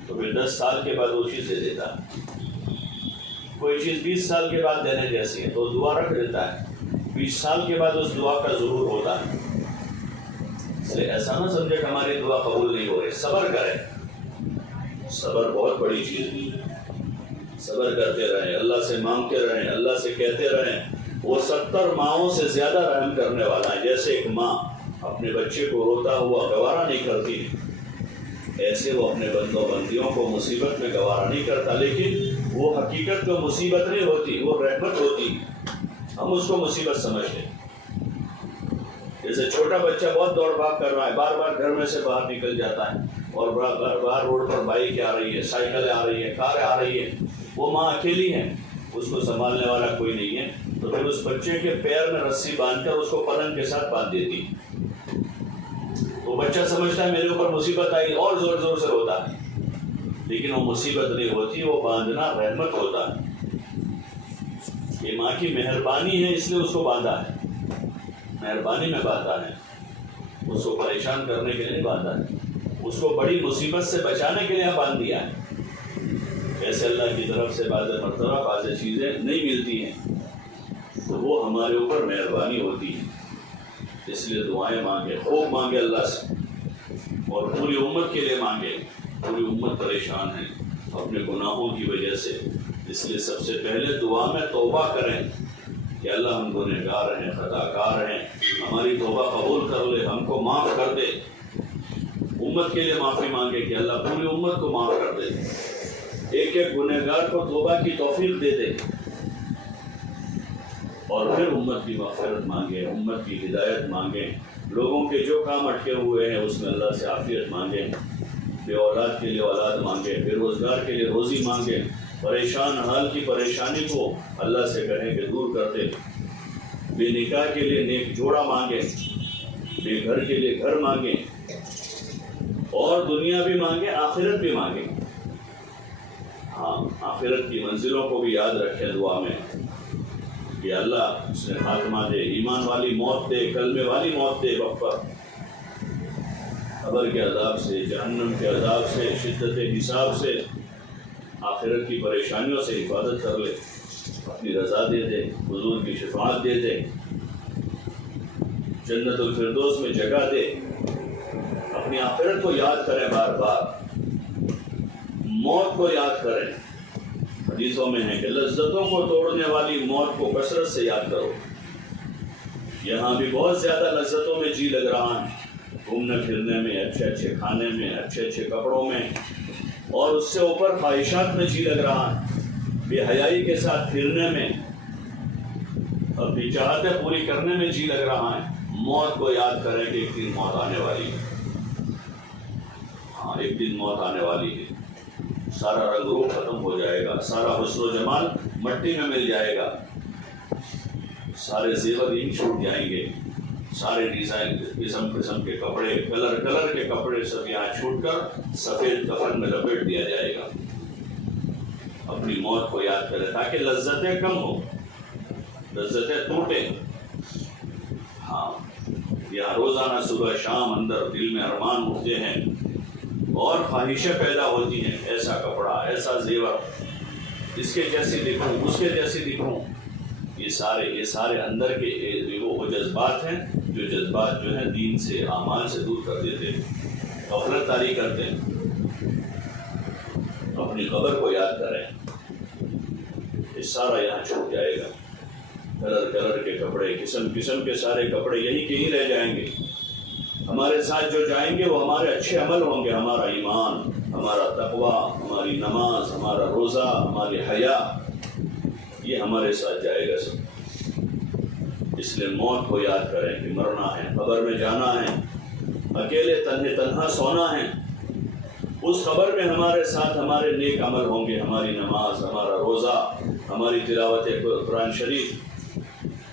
تو پھر 10 سال کے بعد وہ چیز دے دیتا ہے۔ کوئی چیز 20 سال کے بعد دینے جیسی ہے تو دعا رکھ دیتا ہے، 20 سال کے بعد اس دعا کا ضرور ہوتا ہے۔ اس لیے ایسا نہ سمجھے کہ ہماری دعا قبول نہیں ہو رہی، صبر کریں، صبر بہت بڑی چیز ہے، صبر کرتے رہیں، اللہ سے مانگتے رہیں، اللہ سے کہتے رہیں۔ وہ 70 ماؤں سے زیادہ رحم کرنے والا ہے۔ جیسے ایک ماں اپنے بچے کو روتا ہوا گوارا نہیں کرتی، ایسے وہ اپنے بندوں بندیوں کو مصیبت میں گوارا نہیں کرتا، لیکن وہ حقیقت کو مصیبت نہیں ہوتی، وہ رحمت ہوتی، ہم اس کو مصیبت سمجھتے۔ جیسے چھوٹا بچہ بہت دوڑ بھاگ کر رہا ہے، بار بار گھر میں سے باہر نکل جاتا ہے اور باہر روڈ پر بائک آ رہی ہے، سائیکلیں آ رہی ہیں، کاریں آ رہی ہیں، وہ ماں اکیلی ہے، اس کو سنبھالنے والا کوئی نہیں ہے، تو پھر اس بچے کے پیر میں رسی باندھ کر اس کو پلنگ کے ساتھ باندھ دیتی۔ وہ بچہ سمجھتا ہے میرے اوپر مصیبت آئی، اور زور زور سے روتا ہے، لیکن وہ مصیبت نہیں ہوتی، وہ باندھنا رحمت ہوتا ہے۔ یہ ماں کی مہربانی ہے، اس لیے اس کو باندھا ہے، مہربانی میں باندھا ہے، اس کو پریشان کرنے کے لیے باندھا ہے، اس کو بڑی مصیبت سے بچانے کے لیے باندھ دیا ہے۔ ایسے اللہ کی طرف سے بعض مرتبہ بعض چیزیں نہیں ملتی ہیں تو وہ ہمارے اوپر مہربانی ہوتی ہے، اس لیے دعائیں مانگے، خوب مانگے اللہ سے، اور پوری امت کے لیے مانگے۔ پوری امت پریشان ہے اپنے گناہوں کی وجہ سے، اس لیے سب سے پہلے دعا میں توبہ کریں کہ اللہ ہم گنہگار ہیں، خطا کار ہیں، ہماری توبہ قبول کر لے، ہم کو معاف کر دے۔ امت کے لیے معافی مانگے کہ اللہ پوری امت کو معاف کر دے، ایک ایک گنہگار کو توبہ کی توفیق دے دے، اور پھر امت کی مغفرت مانگے، امت کی ہدایت مانگیں، لوگوں کے جو کام اٹکے ہوئے ہیں اس میں اللہ سے عافیت مانگیں، بے اولاد کے لیے اولاد مانگیں، بے روزگار کے لیے روزی مانگیں، پریشان حال کی پریشانی کو اللہ سے کہیں کہ دور کر دے، بے نکاح کے لیے نیک جوڑا مانگیں، بے گھر کے لیے گھر مانگیں، اور دنیا بھی مانگیں، آخرت بھی مانگیں۔ ہاں آخرت کی منزلوں کو بھی یاد رکھیں دعا میں کہ اللہ اس نے خاتمہ دے، ایمان والی موت دے، کلمے والی موت دے، وقت پر قبر کے عذاب سے، جہنم کے عذاب سے، شدت حساب سے، آخرت کی پریشانیوں سے حفاظت کر لے، اپنی رضا دے دے، حضور کی شفاعت دے دے، جنت الفردوس میں جگہ دے۔ اپنی آخرت کو یاد کریں، بار بار موت کو یاد کریں۔ حدیثوں میں ہے کہ لذتوں کو توڑنے والی موت کو کثرت سے یاد کرو۔ یہاں بھی بہت زیادہ لذتوں میں جی لگ رہا ہے، گھومنے پھرنے میں، اچھے اچھے کھانے میں، اچھے اچھے کپڑوں میں، اور اس سے اوپر خواہشات میں جی لگ رہا ہے، بے حیائی کے ساتھ پھرنے میں، اپنی چاہتیں پوری کرنے میں جی لگ رہا ہے۔ موت کو یاد کریں کہ ایک دن موت آنے والی ہے، ہاں ایک دن موت آنے والی ہے، سارا رنگ روپ ختم ہو جائے گا، سارا حسن و جمال مٹی میں مل جائے گا، سارے زیور ہی چھوٹ جائیں گے، سارے ڈیزائن قسم قسم کے کپڑے، کلر کلر کے کپڑے سب یہاں چھوٹ کر سفید کفن میں لپیٹ دیا جائے گا۔ اپنی موت کو یاد کریں تاکہ لذتیں کم ہوں، لذتیں ٹوٹیں۔ ہاں یہاں روزانہ صبح شام اندر دل میں ارمان اٹھتے ہیں اور خواہشیں پیدا ہوتی ہیں، ایسا کپڑا، ایسا زیور، اس کے جیسی دکھوں، اس کے جیسی دکھوں۔ یہ سارے اندر کے وہ جذبات ہیں جو جذبات جو ہیں دین سے اعمال سے دور کر دیتے ہیں، غفلت طاری کرتے ہیں، اپنی قبر کو یاد کریں، یہ سارا یہاں چھوٹ جائے گا۔ کلر کلر کے کپڑے، قسم قسم کے سارے کپڑے یہی کے ہی رہ جائیں گے۔ ہمارے ساتھ جو جائیں گے وہ ہمارے اچھے عمل ہوں گے، ہمارا ایمان، ہمارا تقوی، ہماری نماز، ہمارا روزہ، ہماری حیا، یہ ہمارے ساتھ جائے گا سب۔ اس لیے موت کو یاد کریں کہ مرنا ہے، قبر میں جانا ہے، اکیلے تنہا سونا ہے۔ اس قبر میں ہمارے ساتھ ہمارے نیک عمل ہوں گے، ہماری نماز، ہمارا روزہ، ہماری تلاوت قرآن شریف،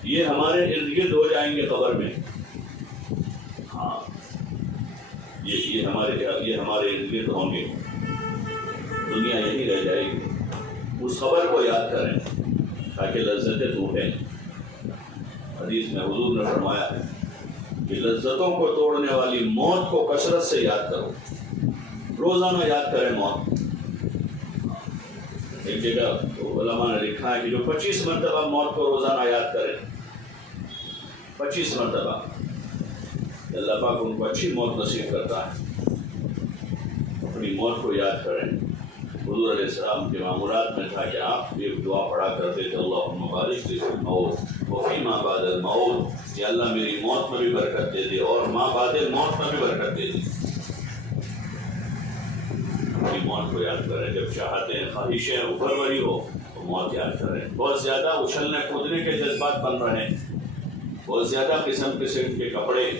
یہ ہمارے ارد گرد ہو جائیں گے قبر میں۔ ہاں، یہ ہمارے ارد گرد ہوں گے، دنیا یہی رہ جائے گی۔ اس خبر کو یاد کریں تاکہ لذتیں ٹوٹیں۔ حدیث میں حضور نے فرمایا ہے کہ لذتوں کو توڑنے والی موت کو کثرت سے یاد کرو، روزانہ یاد کریں موت۔ ایک جگہ علماء نے لکھا ہے کہ جو 25 مرتبہ موت کو روزانہ یاد کریں، 25 مرتبہ، اللہ پاک ان کو اچھی موت نصیب کرتا ہے۔ اپنی موت کو یاد کریں۔ حضور علیہ السلام کے معمولات میں تھا کہ آپ ایک دعا پڑھا کرتے تھے، اللہم بارک لی فی الموت وفی ما بعد الموت، کہ اللہ میری موت میں بھی برکت دے دے اور ما بعد الموت میں بھی برکت دے دے۔ اپنی موت کو یاد کریں، جب چاہتے ہیں، خواہشیں اوپروری ہو تو موت یاد کریں۔ بہت زیادہ اچھلنے کودنے کے جذبات بن رہے ہیں، بہت زیادہ قسم کے کپڑے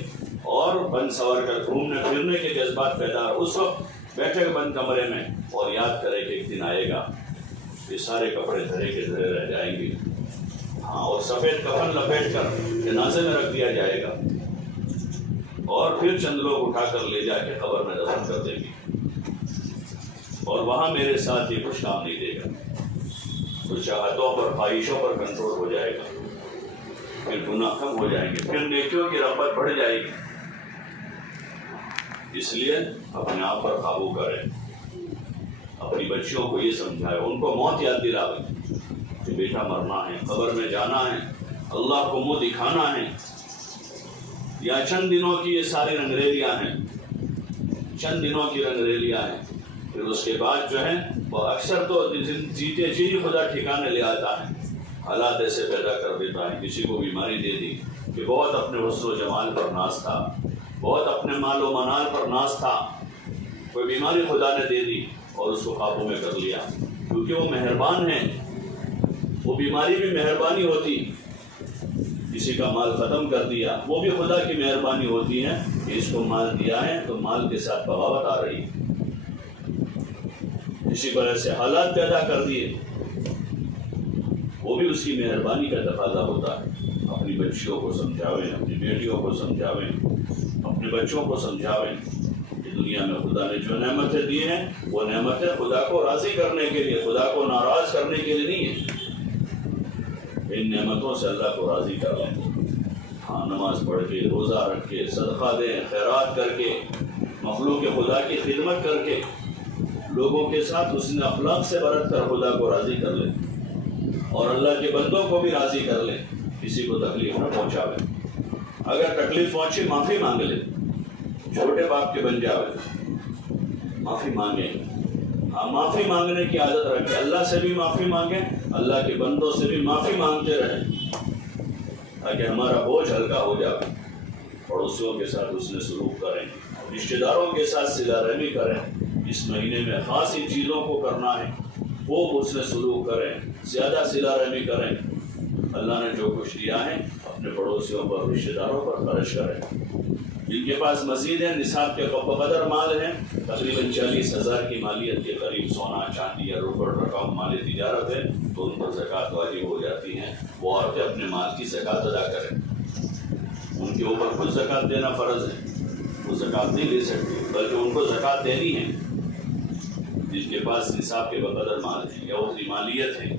اور بن سور کر گھومنے پھرنے کے جذبات پیدا ہو، اس وقت بیٹھے بند کمرے میں اور یاد کرے کہ ایک دن آئے گا یہ سارے کپڑے دھرے کے دھرے رہ جائیں گے، ہاں، اور سفید کفن لپیٹ کر جنازے میں رکھ دیا جائے گا اور پھر چند لوگ اٹھا کر لے جا کے قبر میں دفن کر دیں گے، اور وہاں میرے ساتھ یہ کچھ کام نہیں دے گا۔ تو چاہتوں پر، خواہشوں پر کنٹرول ہو جائے گا، پھر گناہ کم ہو جائیں گے، پھر نیکیوں کی رغبت بڑھ جائے گی۔ اس لیے اپنے آپ پر قابو کریں، اپنی بچیوں کو یہ سمجھائے، ان کو موت یاد دلاوے کہ بیٹا مرنا ہے، قبر میں جانا ہے، اللہ کو منہ دکھانا ہے۔ یا چند دنوں کی یہ ساری رنگریلیاں ہیں، چند دنوں کی رنگریلیاں ہیں، پھر اس کے بعد جو ہے وہ اکثر تو جیتے جی خدا ٹھکانے لے آتا ہے، حالات ایسے پیدا کر دیتا ہے۔ کسی کو بیماری دے دی کہ بہت اپنے حسن و جمال پر ناز تھا، بہت اپنے مال و منال پر ناز تھا، کوئی بیماری خدا نے دے دی اور اس کو قابو میں کر لیا، کیونکہ وہ مہربان ہیں۔ وہ بیماری بھی مہربانی ہوتی، کسی کا مال ختم کر دیا، وہ بھی خدا کی مہربانی ہوتی ہے کہ اس کو مال دیا ہے تو مال کے ساتھ بغاوت آ رہی ہے، کسی کو ایسے حالات پیدا کر دیے، وہ بھی اس کی مہربانی کا تقاضا ہوتا ہے۔ اپنی بچیوں کو سمجھاویں، اپنی بیٹیوں کو سمجھاویں، اپنے بچوں کو سمجھاویں کہ دنیا میں خدا نے جو نعمتیں دی ہیں وہ نعمتیں خدا کو راضی کرنے کے لیے، خدا کو ناراض کرنے کے لیے نہیں ہیں۔ ان نعمتوں سے اللہ کو راضی کر لیں، ہاں، نماز پڑھ کے، روزہ رکھ کے، صدقہ دیں، خیرات کر کے، مخلوق خدا کی خدمت کر کے، لوگوں کے ساتھ حسن اخلاق سے برت کر خدا کو راضی کر لیں اور اللہ کے بندوں کو بھی راضی کر لیں، کسی کو تکلیف نہ پہنچاویں۔ اگر تکلیف پہنچی معافی مانگ لیں، چھوٹے باپ کے بن جاوے، معافی مانگیں، ہاں، معافی مانگنے کی عادت رکھیں، اللہ سے بھی معافی مانگیں، اللہ کے بندوں سے بھی معافی مانگتے رہیں تاکہ ہمارا بوجھ ہلکا ہو جائے۔ پڑوسیوں کے ساتھ حسن سلوک کریں، رشتہ داروں کے ساتھ صلہ رحمی کریں، اس مہینے میں خاص ان چیزوں کو کرنا ہے، خوب حسن سلوک کریں، زیادہ صلہ رحمی کریں، اللہ نے جو کچھ دیا ہے اپنے پڑوسیوں پر، رشتہ داروں پر خرچ کریں۔ جن کے پاس مزید ہے، نصاب کے قدر مال ہیں، تقریباً 40,000 کی مالیت کے قریب سونا، چاندی یا روپڑ رقم مال تجارت ہے، تو ان پر زکوٰۃ واجب ہو جاتی ہے۔ وہ عورتیں اپنے مال کی زکوٰۃ ادا کریں، ان کے اوپر خود زکوٰۃ دینا فرض ہے، وہ زکوٰۃ نہیں لے سکتی، بلکہ ان کو زکوٰۃ دینی ہے۔ جن کے پاس نصاب کے بقدر مال ہے یا اتنی مالیت ہے،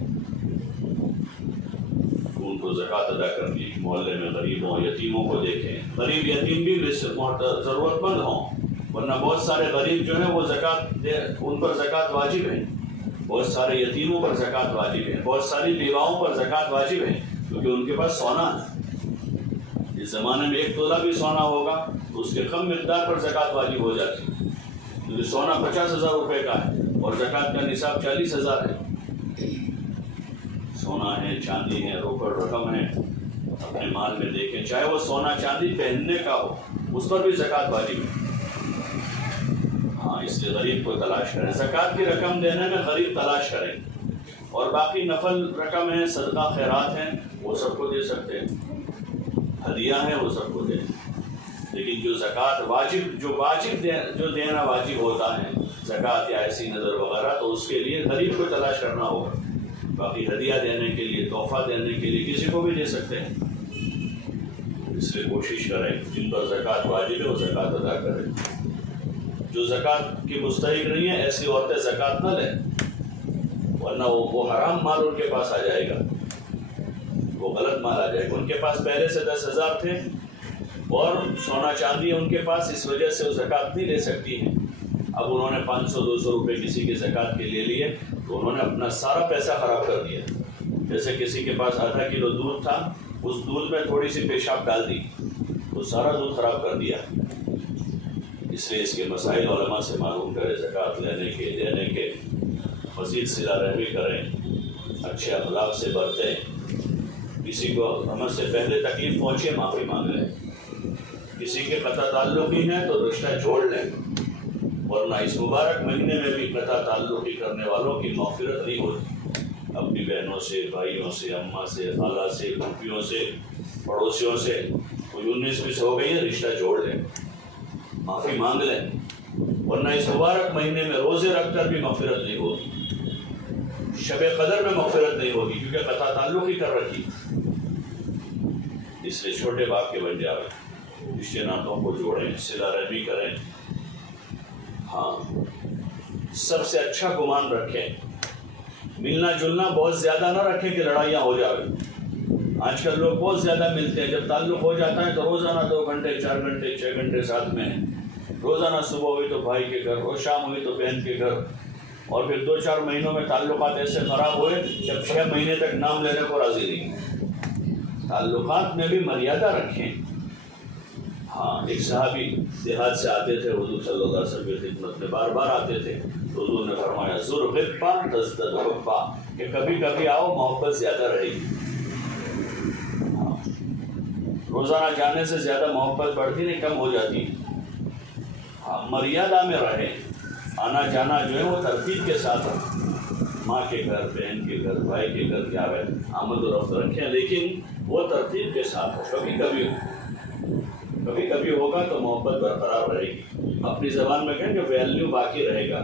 ان کو زکوٰۃ ادا کرنی ہے۔ محلے میں غریبوں، یتیموں کو دیکھیں، غریب یتیم بھی ضرورت مند ہوں، ورنہ بہت سارے غریب جو ہیں وہ ان پر زکوٰۃ واجب ہے، بہت سارے یتیموں پر زکوٰۃ واجب ہے، بہت ساری بیواؤں پر زکوٰۃ واجب ہے، کیونکہ ان کے پاس سونا ہے۔ یہ اس زمانے میں 1 تولہ بھی سونا ہوگا تو اس کے کم مقدار پر زکوٰۃ واجب ہو جاتی ہے، کیونکہ سونا 50,000 روپے کا ہے اور زکوٰۃ کا نصاب 40,000 ہے۔ سونا ہے، چاندی ہے، روکڑ رقم ہے، اپنے مال میں دیکھیں، چاہے وہ سونا چاندی پہننے کا ہو اس پر بھی زکوٰۃ واجب ہے۔ ہاں، اس لیے غریب کو تلاش کریں، زکوٰۃ کی رقم دینے میں غریب تلاش کریں، اور باقی نفل رقم ہے، صدقہ خیرات ہیں، وہ سب کو دے سکتے ہیں، ہدیہ ہیں وہ سب کو دیں، لیکن جو زکوٰۃ واجب جو دینا واجب ہوتا ہے، زکوٰۃ یا ایسی نظر وغیرہ، تو اس کے لیے غریب کو تلاش کرنا ہوگا۔ باقی ہدیہ دینے کے لیے، تحفہ دینے کے لیے کسی کو بھی دے سکتے ہیں، اس لیے کوشش کریں جن پر زکوٰۃ واجب ہے وہ زکوٰۃ ادا کریں۔ جو زکوٰۃ کی مستحق نہیں ہے ایسی عورتیں زکوٰۃ نہ لیں، ورنہ وہ حرام مال ان کے پاس آ جائے گا، وہ غلط مال آ جائے گا۔ ان کے پاس پہلے سے 10,000 تھے اور سونا چاندی ان کے پاس، اس وجہ سے وہ زکوٰۃ نہیں لے سکتی ہیں۔ اب انہوں نے 500-200 روپے کسی کے زکوٰۃ کے لے لیے تو انہوں نے اپنا سارا پیسہ خراب کر دیا۔ جیسے کسی کے پاس آدھا کلو دودھ تھا، اس دودھ میں تھوڑی سی پیشاب ڈال دی تو سارا دودھ خراب کر دیا۔ اس لیے اس کے مسائل علماء سے معلوم کریں، زکوٰۃ لینے کے دینے کے، مزید صلہ رحمی کریں، اچھے اخلاق سے برتیں، کسی کو ہمیں سے پہلے تکلیف پہنچے معافی مانگ لیں، کسی کے قطع تعلقی ہیں تو رشتہ جوڑ لیں، ورنہ اس مبارک مہینے میں بھی قطع تعلقی کرنے والوں کی مغفرت نہیں ہوتی۔ اپنی بہنوں سے، بھائیوں سے، اماں سے، خالہ سے، پھوپھیوں سے، پڑوسیوں سے کوئی 19-20 ہو گئی ہے، رشتہ جوڑ لیں، معافی مانگ لیں، ورنہ اس مبارک مہینے میں روزے رکھ کر بھی مغفرت نہیں ہوگی، شب قدر میں مغفرت نہیں ہوگی، کیونکہ قطع تعلقی کر رکھی۔ اس لیے چھوٹے باپ کے بن جاؤ، رشتے ناتوں کو جوڑیں، صلہ رحمی کریں۔ ہاں، سب سے اچھا گمان رکھیں، ملنا جلنا بہت زیادہ نہ رکھیں کہ لڑائیاں ہو جائیں۔ آج کل لوگ بہت زیادہ ملتے ہیں، جب تعلق ہو جاتا ہے تو روزانہ 2 گھنٹے 4 گھنٹے 6 گھنٹے ساتھ میں، روزانہ صبح ہوئی تو بھائی کے گھر اور شام ہوئی تو بہن کے گھر، اور پھر 2-4 مہینوں میں تعلقات ایسے خراب ہوئے جب 6 مہینے تک نام لینے کو راضی نہیں۔ تعلقات میں بھی مریادہ رکھیں۔ ہاں، ایک صحابی دیہات سے آتے تھے، حضور صلی اللہ علیہ وسلم کی خدمت میں بار بار آتے تھے، تو حضور نے فرمایا زر غبا تزدد حبا، کہ کبھی کبھی آؤ محبت زیادہ رہے گی۔ ہاں، روزانہ جانے سے زیادہ محبت بڑھتی نہیں، کم ہو جاتی۔ ہاں، مریادہ میں رہیں، آنا جانا جو ہے وہ ترتیب کے ساتھ رکھیں، ماں کے گھر، بہن کے گھر، بھائی کے گھر کیا ہے آمد و رفت رکھیں، لیکن وہ ترتیب کے ساتھ ہو، کبھی کبھی ہوگا تو محبت برقرار رہے گی۔ اپنی زبان میں کہیں کہ ویلیو باقی رہے گا،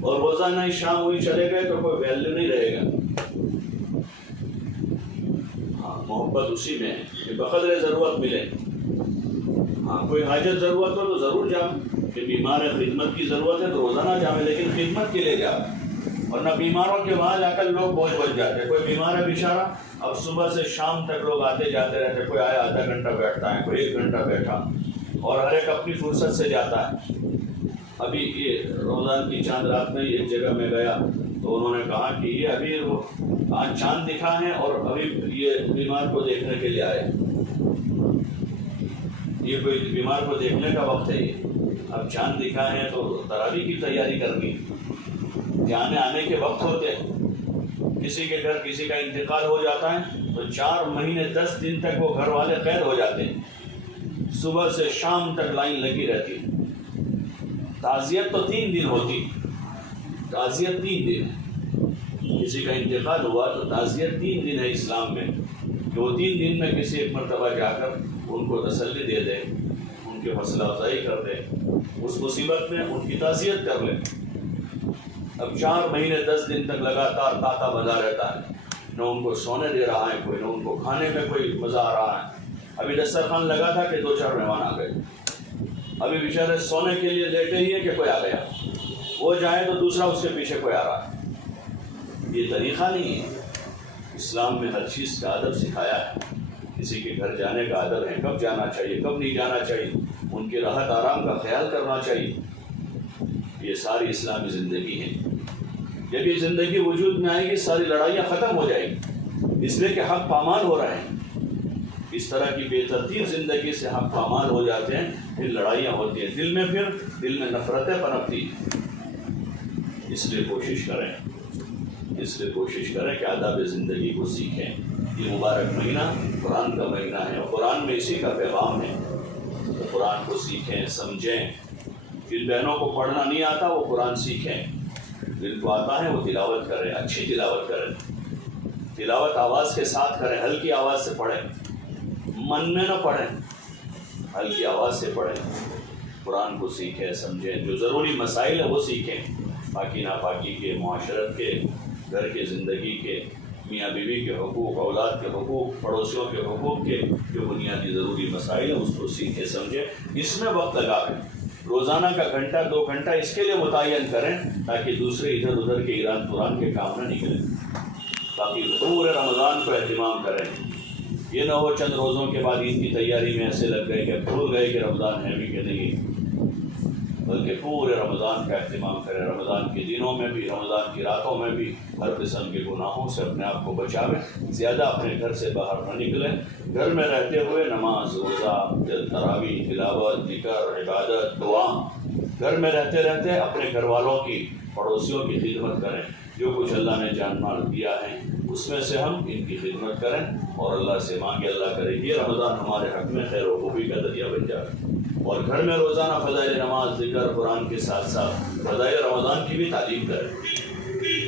اور روزانہ ہی شام ہوئی چلے گئے تو کوئی ویلیو نہیں رہے گا۔ ہاں، محبت اسی میں ہے کہ بقدر ضرورت ملے۔ ہاں، کوئی حاجت ضرورت ہو تو ضرور جاؤ، کہ بیمار ہے خدمت کی ضرورت ہے تو روزانہ جاؤ، لیکن خدمت کے لیے جاؤ، ورنہ بیماروں کے وہاں جا کر لوگ بوجھ بن جاتے ہیں۔ کوئی بیمار ہے بیچارہ، اب صبح سے شام تک لوگ آتے جاتے رہتے، کوئی آیا آدھا گھنٹہ بیٹھتا ہے، کوئی 1 گھنٹہ بیٹھا، اور ہر ایک اپنی فرصت سے جاتا ہے۔ ابھی یہ رمضان کی چاند رات میں ایک جگہ میں گیا تو انہوں نے کہا کہ یہ ابھی آج چاند دکھا ہے اور ابھی یہ بیمار کو دیکھنے کے لیے آئے، یہ کوئی بیمار کو دیکھنے کا وقت ہے، یہ اب چاند دکھا ہے تو تراویح کی تیاری کرنی، جانے آنے کے وقت ہوتے ہیں۔ کسی کے گھر کسی کا انتقال ہو جاتا ہے تو 4 مہینے 10 دن تک وہ گھر والے قید ہو جاتے ہیں، صبح سے شام تک لائن لگی رہتی۔ تعزیت تو 3 دن ہوتی، تعزیت 3 دن، کسی کا انتقال ہوا تو تعزیت 3 دن ہے اسلام میں، کہ وہ 3 دن میں کسی ایک مرتبہ جا کر ان کو تسلی دے دیں، ان کی حوصلہ افزائی کر دیں، اس مصیبت میں ان کی تعزیت کر لیں۔ اب 4 مہینے 10 دن تک لگاتار طاقہ بندھا رہتا ہے، نہ ان کو سونے دے رہا ہے کوئی، نہ ان کو کھانے میں کوئی مزہ آ رہا ہے۔ ابھی دسترخوان لگا تھا کہ 2-4 مہمان آ گئے، ابھی بیچارے سونے کے لیے لیٹے ہی ہے کہ کوئی آ گیا، وہ جائے تو دوسرا اس کے پیچھے کوئی آ رہا ہے۔ یہ طریقہ نہیں ہے، اسلام میں ہر چیز کا ادب سکھایا ہے، کسی کے گھر جانے کا ادب ہے، کب جانا چاہیے کب نہیں جانا چاہیے، ان کی راحت آرام کا خیال کرنا چاہیے۔ یہ ساری اسلامی زندگی ہے۔ جب یہ زندگی وجود میں آئے گی ساری لڑائیاں ختم ہو جائیں گی، اس لیے کہ حق پامال ہو رہے ہیں، اس طرح کی بے ترتیب زندگی سے ہم پامال ہو جاتے ہیں، پھر لڑائیاں ہوتی ہیں دل میں نفرتیں پنپتی۔ اس لیے کوشش کریں کہ آداب زندگی کو سیکھیں۔ یہ مبارک مہینہ قرآن کا مہینہ ہے اور قرآن میں اسی کا پیغام ہے، تو قرآن کو سیکھیں، سمجھیں۔ جن بہنوں کو پڑھنا نہیں آتا وہ قرآن سیکھیں، جن کو آتا ہے وہ تلاوت کریں، اچھی تلاوت کریں، تلاوت آواز کے ساتھ کریں، ہلکی آواز سے پڑھیں، من میں نہ پڑھیں، ہلکی آواز سے پڑھیں، قرآن کو سیکھیں، سمجھیں، جو ضروری مسائل ہیں وہ سیکھیں، پاکی ناپاکی کے، معاشرت کے، گھر کے، زندگی کے، میاں بیوی کے حقوق، اولاد کے حقوق، پڑوسیوں کے حقوق کے جو بنیادی ضروری مسائل ہیں اس کو سیکھیں، سمجھیں، اس میں وقت لگائیں۔ روزانہ کا گھنٹہ 2 گھنٹہ اس کے لیے متعین کریں تاکہ دوسرے ادھر ادھر کے ایران قرآن کے کام نہ نکلیں۔ باقی پورے رمضان کو اہتمام کریں، یہ نہ ہو چند روزوں کے بعد عید کی تیاری میں ایسے لگ گئے کہ بھول گئے کہ رمضان ہے بھی کہ نہیں، بلکہ پورے رمضان کا اہتمام کریں۔ رمضان کے دنوں میں بھی، رمضان کی راتوں میں بھی ہر قسم کے گناہوں سے اپنے آپ کو بچاویں، زیادہ اپنے گھر سے باہر نہ نکلیں، گھر میں رہتے ہوئے نماز، روزہ، تراویح، تلاوت، ذکر، عبادت، دعا، گھر میں رہتے اپنے گھر والوں کی، پڑوسیوں کی خدمت کریں۔ جو کچھ اللہ نے جان مال دیا ہے اس میں سے ہم ان کی خدمت کریں اور اللہ سے مانگے، اللہ کرے یہ رمضان ہمارے حق میں خیر و خوبی کا ذریعہ بن جائے۔ اور گھر میں روزانہ فضائل نماز، ذکر، قرآن کے ساتھ ساتھ فضائل رمضان کی بھی تعلیم کریں۔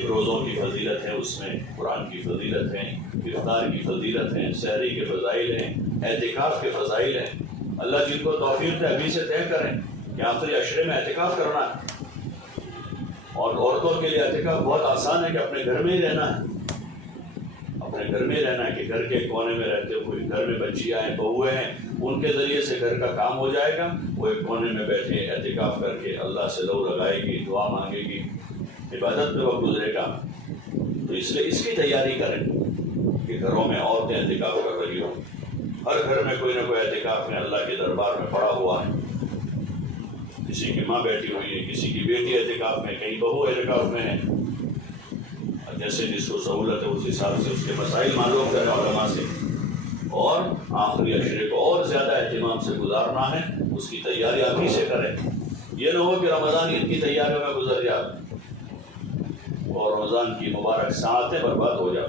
روزوں کی فضیلت ہے، اس میں قرآن کی فضیلت ہے، افطار کی فضیلت ہے، سحری کے فضائل ہیں، اعتکاف کے فضائل ہیں۔ اللہ جن کو توفیق دے ابھی سے طے کریں کہ آخری عشرے میں اعتکاف کرنا ہے۔ اور عورتوں کے لیے اعتکاف بہت آسان ہے کہ اپنے گھر میں ہی رہنا ہے، اپنے گھر میں رہنا ہے کہ گھر کے کونے میں رہتے ہوئے، گھر میں بچیاں ہیں، بہویں ہیں، ان کے ذریعے سے گھر کا کام ہو جائے گا، وہ ایک کونے میں بیٹھے اعتکاف کر کے اللہ سے لو لگائے گی، دعا مانگے گی، عبادت میں وقت گزرے گا۔ تو اس لیے اس کی تیاری کریں کہ گھروں میں عورتیں اعتکاف کر رہی ہوں، ہر گھر میں کوئی نہ کوئی اعتکاف میں اللہ کے دربار میں پڑا ہوا ہے، کسی کی ماں بیٹھی ہوئی ہے، کسی کی بیٹی اعتکاف میں، کہیں بہو اعتکاف میں ہے، جیسے جس کو سہولت ہے اس حساب سے اس کے مسائل معلوم کریں علماء سے، اور آخری عشرے کو اور زیادہ اہتمام سے گزارنا ہے، اس کی تیاری ابھی سے کریں۔ یہ نہ ہو کہ رمضان عید کی تیاریوں میں گزر جائے اور رمضان کی مبارک ساعتیں برباد ہو جائیں۔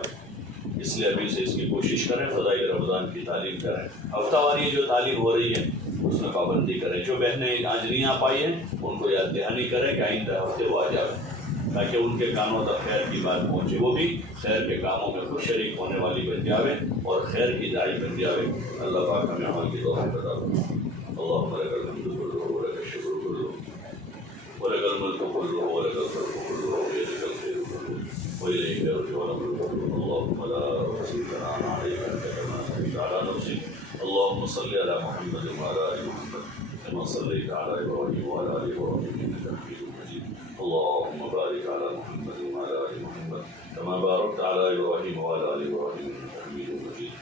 اس لیے ابھی سے اس کی کوشش کریں، فضائل رمضان کی تعلیم کریں، ہفتہ واری جو تعلیم ہو رہی ہے اس میں پابندی کریں۔ جو بہنیں آج نہیں آ پائی ہیں ان کو یاد دہانی کریں کہ آئندہ ہفتے وہ آ جائیں تاکہ ان کے کانوں تک خیر کی بات پہنچے، وہ بھی خیر کے کاموں میں خود شریک ہونے والی بن جاوے اور خیر کی داعی بن جاوے۔ اللہ پاک ہمیں عمل کی توفیق عطا فرمائے۔ اللهم لك الحمد كله ولك الشكر كله ولك الملك كله ولك الخلق كله وبيدك الخير كله وإليك يرجع الأمر كله. اللهم لا أحصي ثناء عليك أنت كما أثنيت على نفسك. اللهم صل على محمد وعلى آل محمد كما صليت على إبراهيم وعلى آل إبراهيم إنك حميد مجيد. اللهم بارك على محمد وعلى آل محمد كما باركت على إبراهيم وعلى آل إبراهيم إنك حميد مجيد.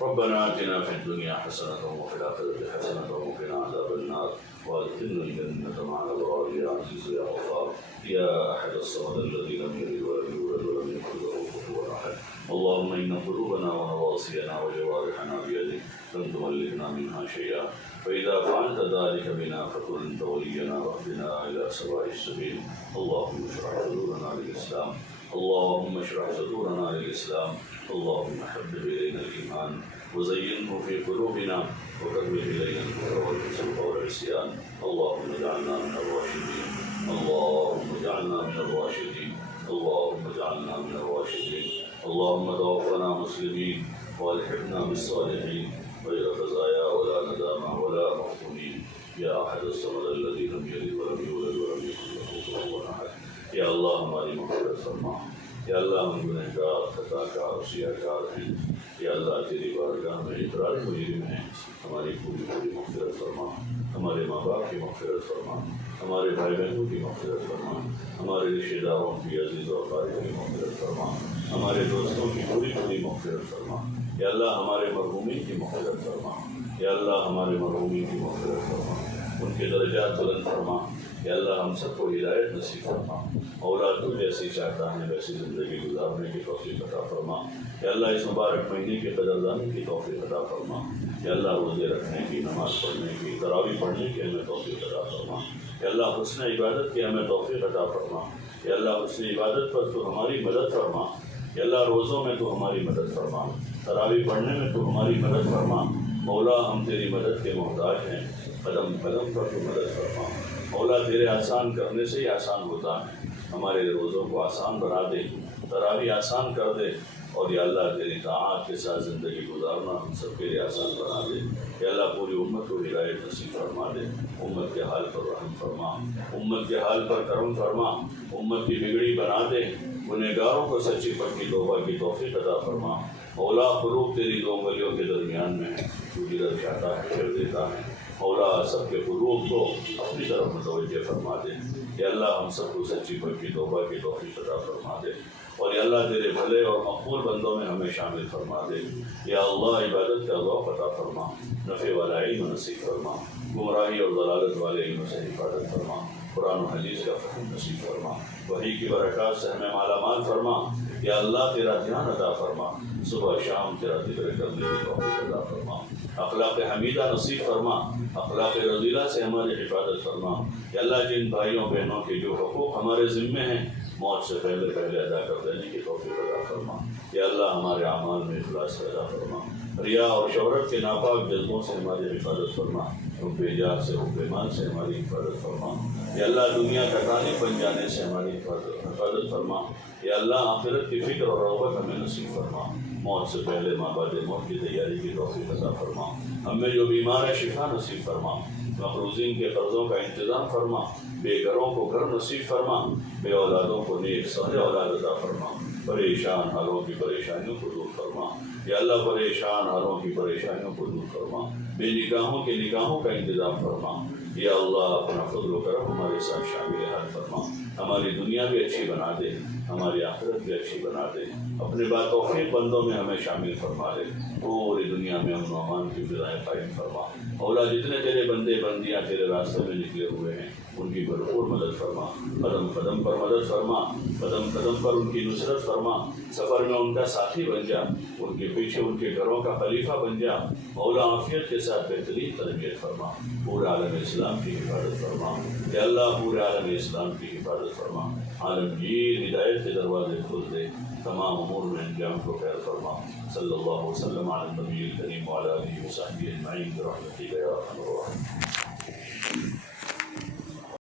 ربنا آتنا في الدنيا حسنة وفي الآخرة حسنة وقنا عذاب النار وادخلنا الجنة مع الأبرار يا عزيز يا غفار يا أحد الصمد الذي لم يلد ولم يولد ولم يكن له كفوا أحد. اللهم إن قلوبنا ونواصينا وجوارحنا بيدك لن تملكنا منها شيئا فإذا فعلت ذلك بنا فكن أنت ولينا واهدنا إلى سواء السبيل. اللهم اشرح صدورنا للإسلام، اللهم اشرح صدورنا للإسلام، اللهم حبب إلينا الإيمان وزينه في قلوبنا وكره إلينا الكفر والفسوق والعصيان. اللهم اجعلنا من الراشدين، اللهم اجعلنا من الراشدين، اللهم اجعلنا من الراشدين. اللهم توفنا مسلمين والحقنا بالصالحين غير خزايا ولا ندامى ولا مفتونين يا أحد الصمد الذي لم يلد ولم يولد ولم يكن له كفوا أحد. یا اللہ ہماری مغفرت فرما، یا اللہ ہم گنہگار، خطا کار، سیاہ کار ہیں، یا اللہ تیری بارگاہ میں اقرار مجرم ہیں، ہماری پوری مغفرت فرما، ہمارے ماں باپ کی مغفرت فرما، ہمارے بھائی بہنوں کی مغفرت فرما، ہمارے رشتہ داروں کی عزیز و اقارب کی مغفرت فرما، ہمارے دوستوں کی پوری مغفرت فرما، یا اللہ ہمارے مرحومین کی مغفرت فرما، یا اللہ ہمارے مرحومین کی مغفرت فرما، ان کے درجات بلند فرما، یا اللہ ہم سب کو ہدایت نصیب فرما، مولا تو جیسی چاہتا ہے ویسی زندگی گزارنے کی توفیق عطا فرما، یا اللہ اس مبارک مہینے کی قدردانی کی توفیق عطا فرما، یا اللہ روزے رکھنے کی، نماز پڑھنے کی، تراویح پڑھنے کی ہمیں توفیق عطا فرما، یا اللہ حسن عبادت کی ہمیں توفیق عطا فرما، یا اللہ حسن عبادت پر تو ہماری مدد فرما، یا اللہ روزوں میں تو ہماری مدد فرما، تراویح پڑھنے میں تو ہماری مدد فرما، مولا ہم تیری مدد کے محتاج ہیں، قدم قدم پر تو مدد فرما، مولا تیرے آسان کرنے سے ہی آسان ہوتا ہے، ہمارے روزوں کو آسان بنا دے، تراویح آسان کر دے، اور یا اللہ تیری طاعت کے ساتھ زندگی گزارنا ہم سب کے لیے آسان بنا دے، یا اللہ پوری امت کو ہدایت نصیب فرما دے، امت کے حال پر رحم فرما، امت کے حال پر کرم فرما، امت کی بگڑی بنا دے، گنہگاروں کو سچی پکی توبہ کی توفیق عطا فرما، مولا قلوب تیری دو انگلیوں کے درمیان میں ہے، تو جدھر چاہتا ہے پھر دیتا ہے، مولا سب کے قلوب کو اپنی طرف متوجہ فرما دے، یا اللہ ہم سب کو سچی پکی توبہ کی توفیق عطا فرما دے، اور یا اللہ تیرے بھلے اور مقبول بندوں میں ہمیں شامل فرما دے، یا اللہ عبادت کا ذوق عطا فرما، نفع والا علم نصیب فرما، گمراہی اور ضلالت والے علم سے حفاظت فرما، قرآن و حدیث کا فہم نصیب فرما، وحی کی برکات سے ہمیں مالا مال فرما، یا اللہ تیرا دھیان عطا فرما، صبح شام تیرا ذکر کرنے کی توفیق عطا فرما، اخلاق حمیدہ نصیب فرما، اخلاق رذیلہ سے ہماری حفاظت فرما، یا اللہ جن بھائیوں بہنوں کے جو حقوق ہمارے ذمے ہیں موت سے پہلے ادا کر دینے کی توفیق عطا فرما، یا اللہ ہمارے اعمال میں اخلاص پیدا فرما، ریا اور شہرت کے ناپاک جذبوں سے ہماری حفاظت فرما، حب جاہ سے حب مال سے ہماری حفاظت فرما، یا اللہ دنیا کا کانی بن جانے سے ہماری حفاظت فرما، یا اللہ آخرت کی فکر اور رغبت ہمیں نصیب فرما، موت سے پہلے ماں بعد موت کی تیاری کی توفیق عطا فرما، ہمیں جو بیمار ہے شفا نصیب فرما، مقروضین کے قرضوں کا انتظام فرما، بے گھروں کو گھر نصیب فرما، بے اولادوں کو نیک صالح اولاد عطا فرما، پریشان حالوں کی پریشانیوں کو دور فرما، یا اللہ پریشان حالوں کی پریشانیوں کو دور فرما، بے نکاحوں کے نکاحوں کا انتظام فرما، یا اللہ اپنا فضل و کرم ہمارے ساتھ شامل حال فرما، ہماری دنیا بھی اچھی بنا دے، ہماری آخرت بھی اچھی بنا دے، اپنے باتوفیق بندوں میں ہمیں شامل فرما دے، پوری دنیا میں امن و امان کی فضائیں قائم فرما، مولا جتنے تیرے بندے بندیاں تیرے راستے میں نکلے ہوئے ہیں ان کی بھرپور مدد فرما، قدم قدم پر مدد فرما، قدم قدم پر ان کی نصرت فرما، سفر میں ان کا ساتھی بن جا، ان کے پیچھے ان کے گھروں کا خلیفہ بن جا، مولا عافیت کے ساتھ بہترین تربیت فرما، پورے عالم اسلام کی حفاظت فرما، یا اللہ پورے عالم اسلام کی حفاظت فرما، عالمگیر ہدایت کے دروازے کھول دے، تمام امور میں انجام کو خیر فرما، صلی اللہ وسلم علی النبی الکریم وعلی آلہ وصحبہ اجمعین برحمتک یا ارحم الراحمین۔